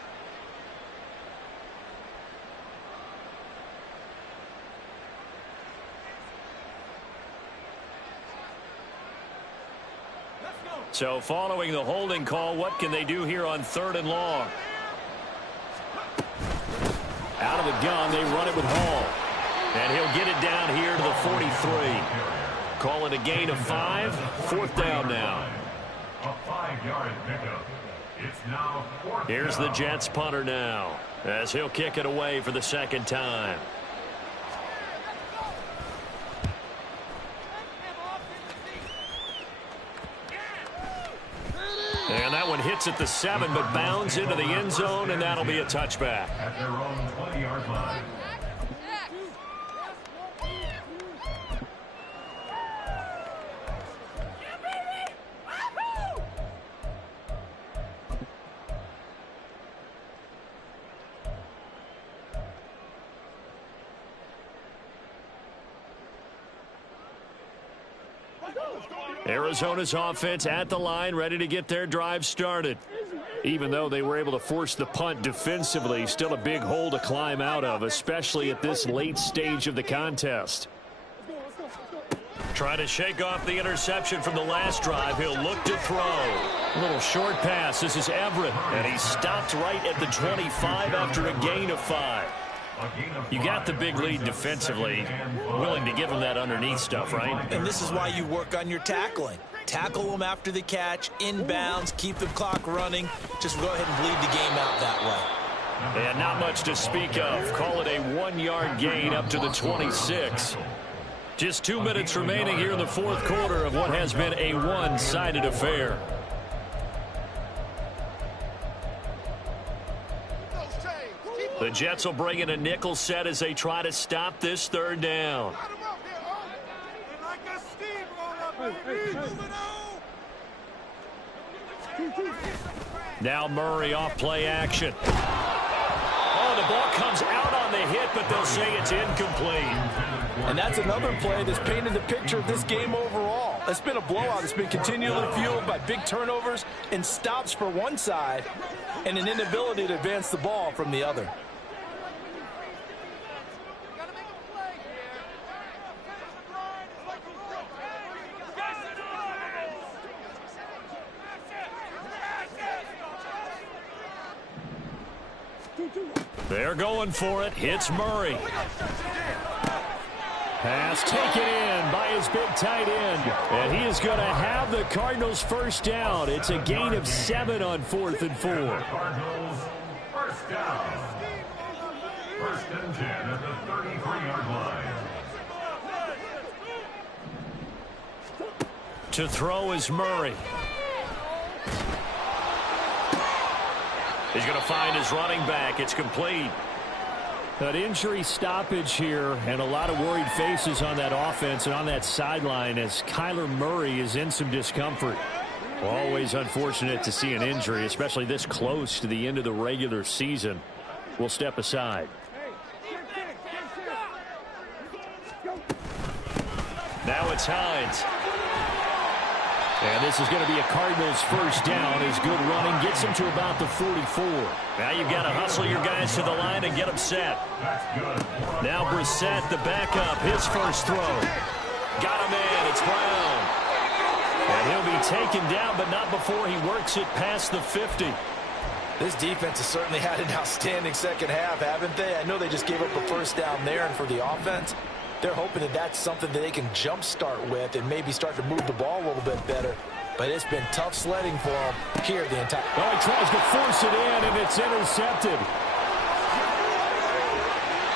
So following the holding call, what can they do here on 3rd and long? Out of the gun, they run it with Hall. And he'll get it down here to the 43. Call it a gain of 5. 4th down now. A 5-yard pickup. It's now 4th Here's down. the Jets punter now, as he'll kick it away for the 2nd time. And that one hits at the 7, but bounds into the end zone, and that'll be a touchback. At their own 20-yard line. Arizona's offense at the line, ready to get their drive started. Even though they were able to force the punt defensively, still a big hole to climb out of, especially at this late stage of the contest. Trying to shake off the interception from the last drive. He'll look to throw. A little short pass. This is Everett, and he stopped right at the 25 after a gain of 5. You got the big lead defensively, willing to give them that underneath stuff, right? And this is why you work on your tackling. Tackle them after the catch, inbounds, keep the clock running. Just go ahead and bleed the game out that way. And not much to speak of. Call it a 1-yard gain up to the 26. Just 2 minutes remaining here in the 4th quarter of what has been a one-sided affair. The Jets will bring in a nickel set as they try to stop this 3rd down. Now Murray off play action. Oh, the ball comes out on the hit, but they'll say it's incomplete. And that's another play that's painted the picture of this game overall. It's been a blowout. It's been continually fueled by big turnovers and stops for one side and an inability to advance the ball from the other. They're going for it. Hits Murray. Pass taken in by his big tight end. And he is going to have the Cardinals first down. It's a gain of 7 on 4th and 4. Cardinals first down. 1st and 10 at the 33-yard line. To throw is Murray. He's going to find his running back. It's complete. An injury stoppage here and a lot of worried faces on that offense and on that sideline as Kyler Murray is in some discomfort. Always unfortunate to see an injury, especially this close to the end of the regular season. We'll step aside. Now it's Hines. And this is going to be a Cardinals first down as good running gets them to about the 44. Now you've got to hustle your guys to the line and get them set. Now Brissett, the backup, his first throw. Got him in. It's Brown. And he'll be taken down, but not before he works it past the 50. This defense has certainly had an outstanding second half, haven't they? I know they just gave up a first down there, and for the offense, they're hoping that that's something that they can jumpstart with and maybe start to move the ball a little bit better. But it's been tough sledding for them here the entire. Oh, he tries to force it in, and it's intercepted.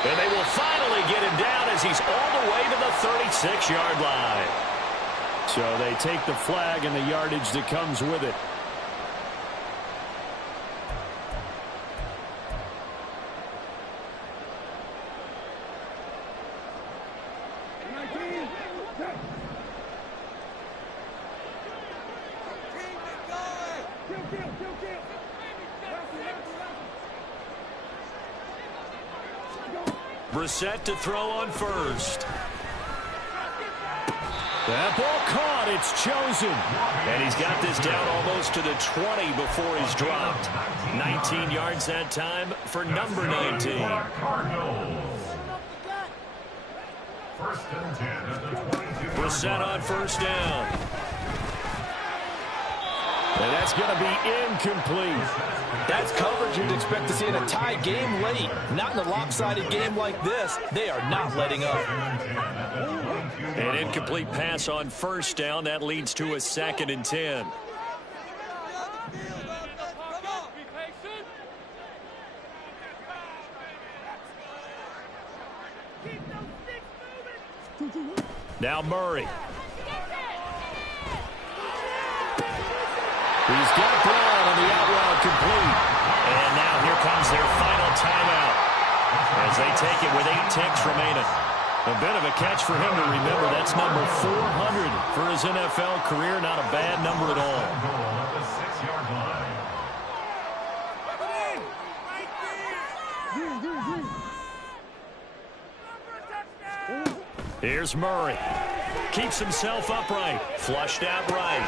And they will finally get him down as he's all the way to the 36-yard line. So they take the flag and the yardage that comes with it. Brissett to throw on first. That ball caught. It's chosen. And he's got this down almost to the 20 before he's dropped. 19 yards that time for number 19. Cardinals. First and 10 at the 22. Brissett on first down. And that's going to be incomplete. That's coverage you'd expect to see in a tie game late. Not in a lopsided game like this. They are not letting up. An incomplete pass on first down. That leads to a 2nd and 10. Now Murray. He's got Brown on the out route complete. And now here comes their final timeout as they take it with 8 ticks remaining. A bit of a catch for him to remember. That's number 400 for his NFL career. Not a bad number at all. Here's Murray. Keeps himself upright. Flushed out right.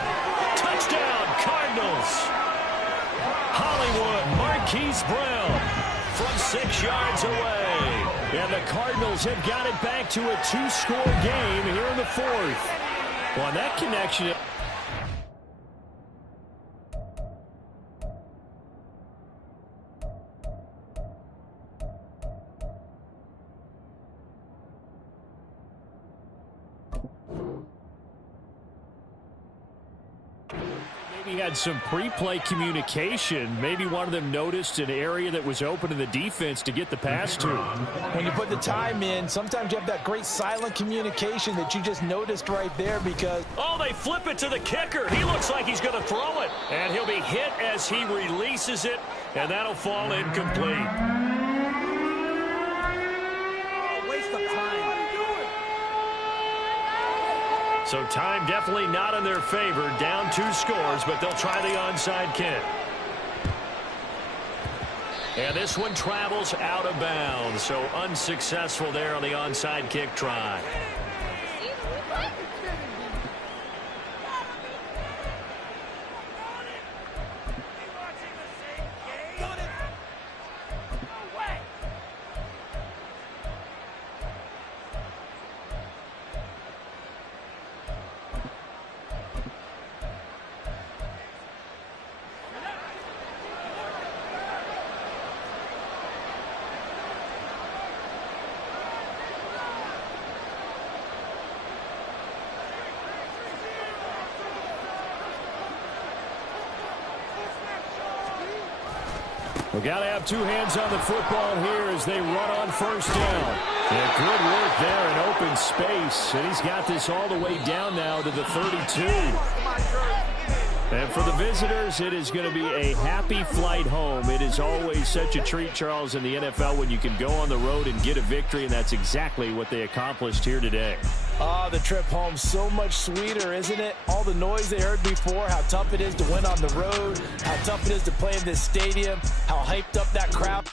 Touchdown, Cardinals. Hollywood, Marquise Brown from 6 yards away. And the Cardinals have got it back to a 2-score game here in the 4th. Well, that connection... He had some pre-play communication. Maybe one of them noticed an area that was open in the defense to get the pass to. When you put the time in, sometimes you have that great silent communication that you just noticed right there because... Oh, they flip it to the kicker. He looks like he's going to throw it. And he'll be hit as he releases it, and that'll fall incomplete. Waste of time. So time definitely not in their favor. Down 2 scores, but they'll try the onside kick. And this one travels out of bounds, so unsuccessful there on the onside kick try. We got to have 2 hands on the football here as they run on first down. Yeah, good work there in open space. And he's got this all the way down now to the 32. And for the visitors, it is going to be a happy flight home. It is always such a treat, Charles, in the NFL when you can go on the road and get a victory, and that's exactly what they accomplished here today. Oh, the trip home so much sweeter, isn't it? All the noise they heard before, how tough it is to win on the road, how tough it is to play in this stadium, how hyped up that crowd.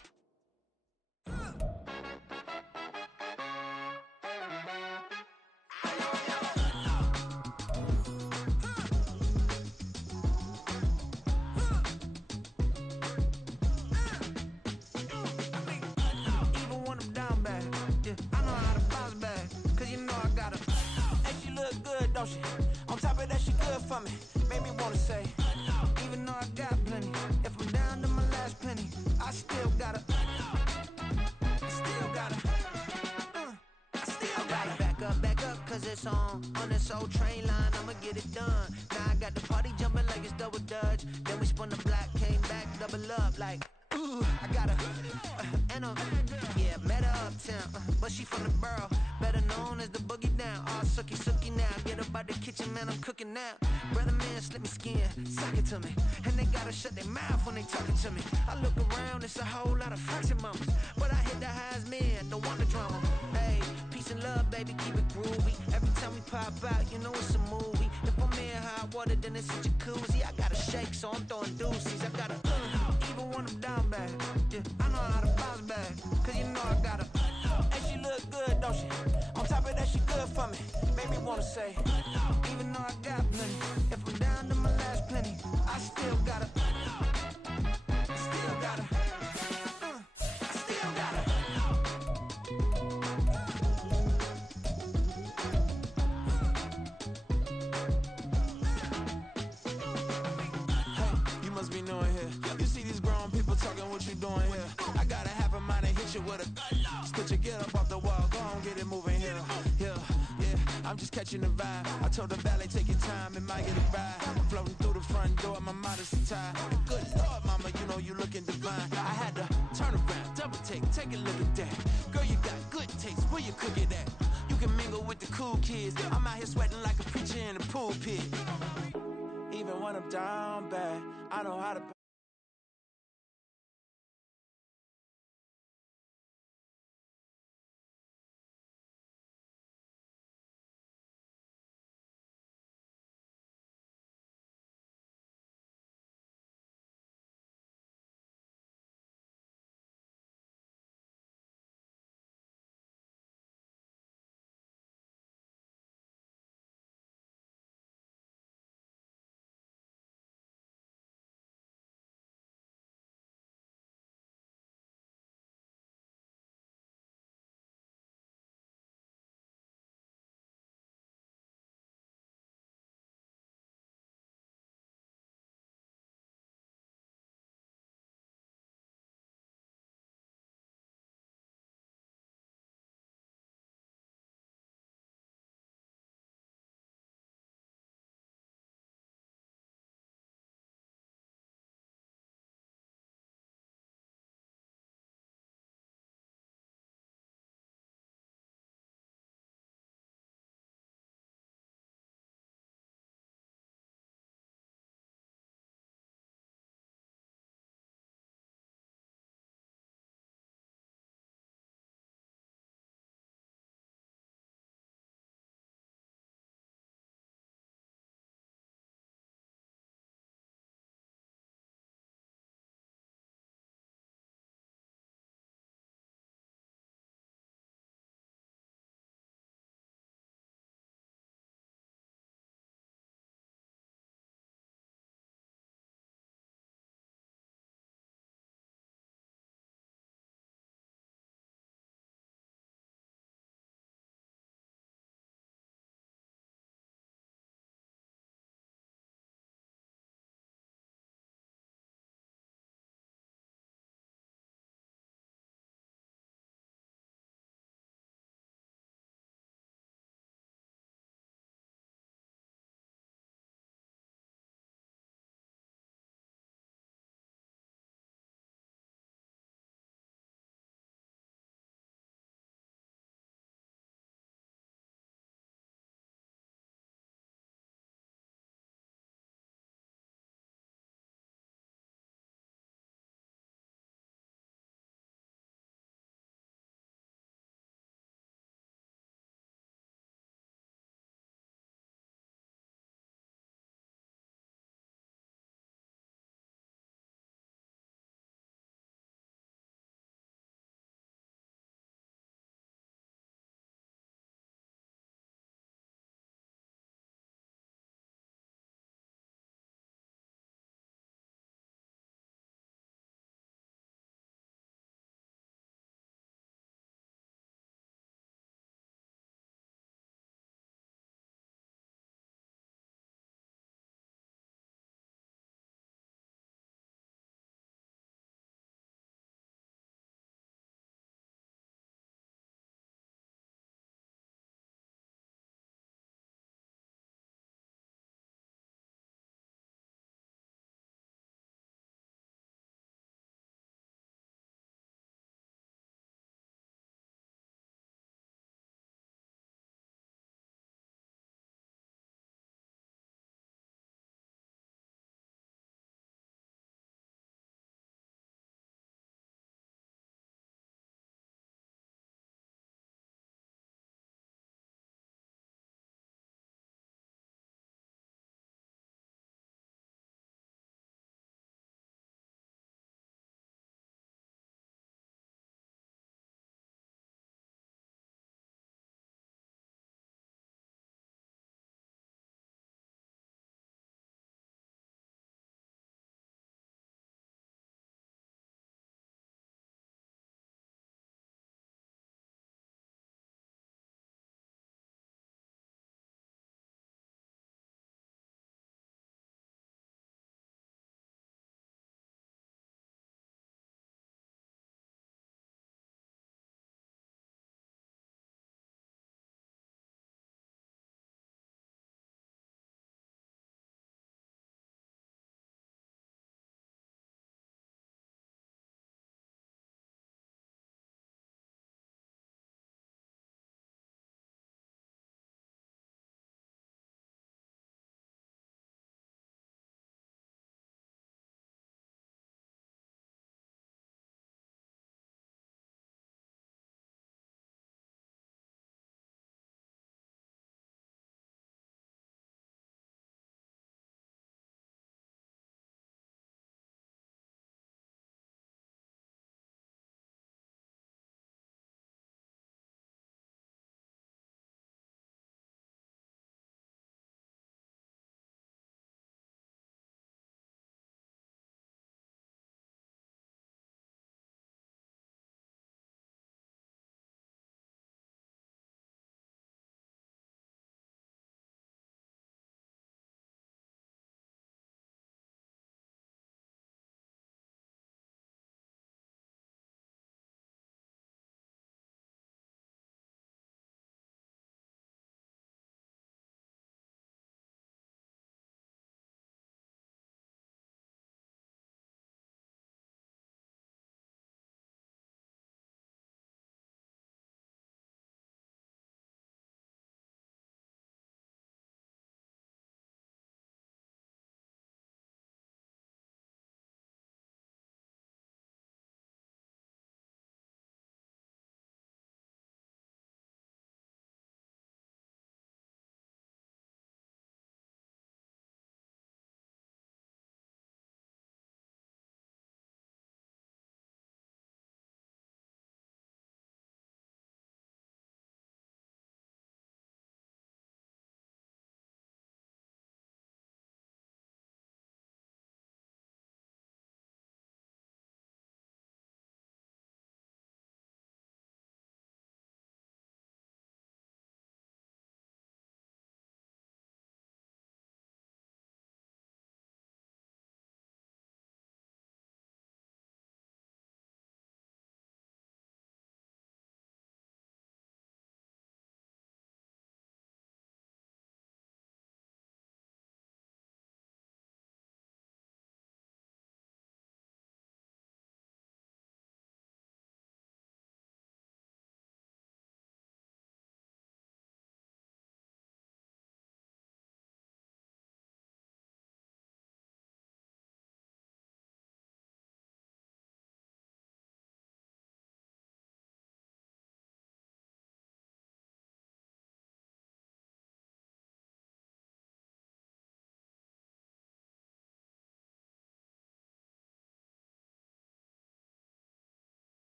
On top of that, she good for me. Made me wanna say, even though I got plenty, if I'm down to my last penny, I still gotta back up, cause it's on this old train line, I'ma get it done. Now I got the party jumping like it's double dutch. Then we spun the block, came back, double up like, ooh, I got a, yeah, met her uptown, but she from the borough, better known as the boogie down. All sookie now, get her by out the kitchen, man, I'm cooking now. Brother, man, slip me skin, suck it to me. And they gotta shut their mouth when they talking to me. I look around, it's a whole lot of fraction mamas. But I hit the highs, man, don't want the drama. Hey, peace and love, baby, keep it groovy. Every time we pop out, you know it's a movie. If I'm in hot water, then it's a jacuzzi. I gotta shake, so I'm throwing deuces. I gotta, even when I'm down bad. Yeah, I know how to bounce back, cause you know I gotta. And she look good, don't she? On top of that, she good for me. Make me wanna say, even though I got plenty, if I'm down to my last penny, I still gotta. Still gotta. I still gotta. Hey, you must be new in here. You see these grown people talking, what you doing here? I gotta have a mind to hit you with a. Split your get up off the wall, go on, get it moving here. Yeah, I'm just catching the vibe. I told the valet, take your time, it might get a ride. I'm floating through the front door, my modesty tie. Good Lord, mama, you know you looking divine. I had to turn around, double take a look at that. Girl, you got good taste, where you cook it at? You can mingle with the cool kids. I'm out here sweating like a preacher in a pool pit. Even when I'm down bad, I know how to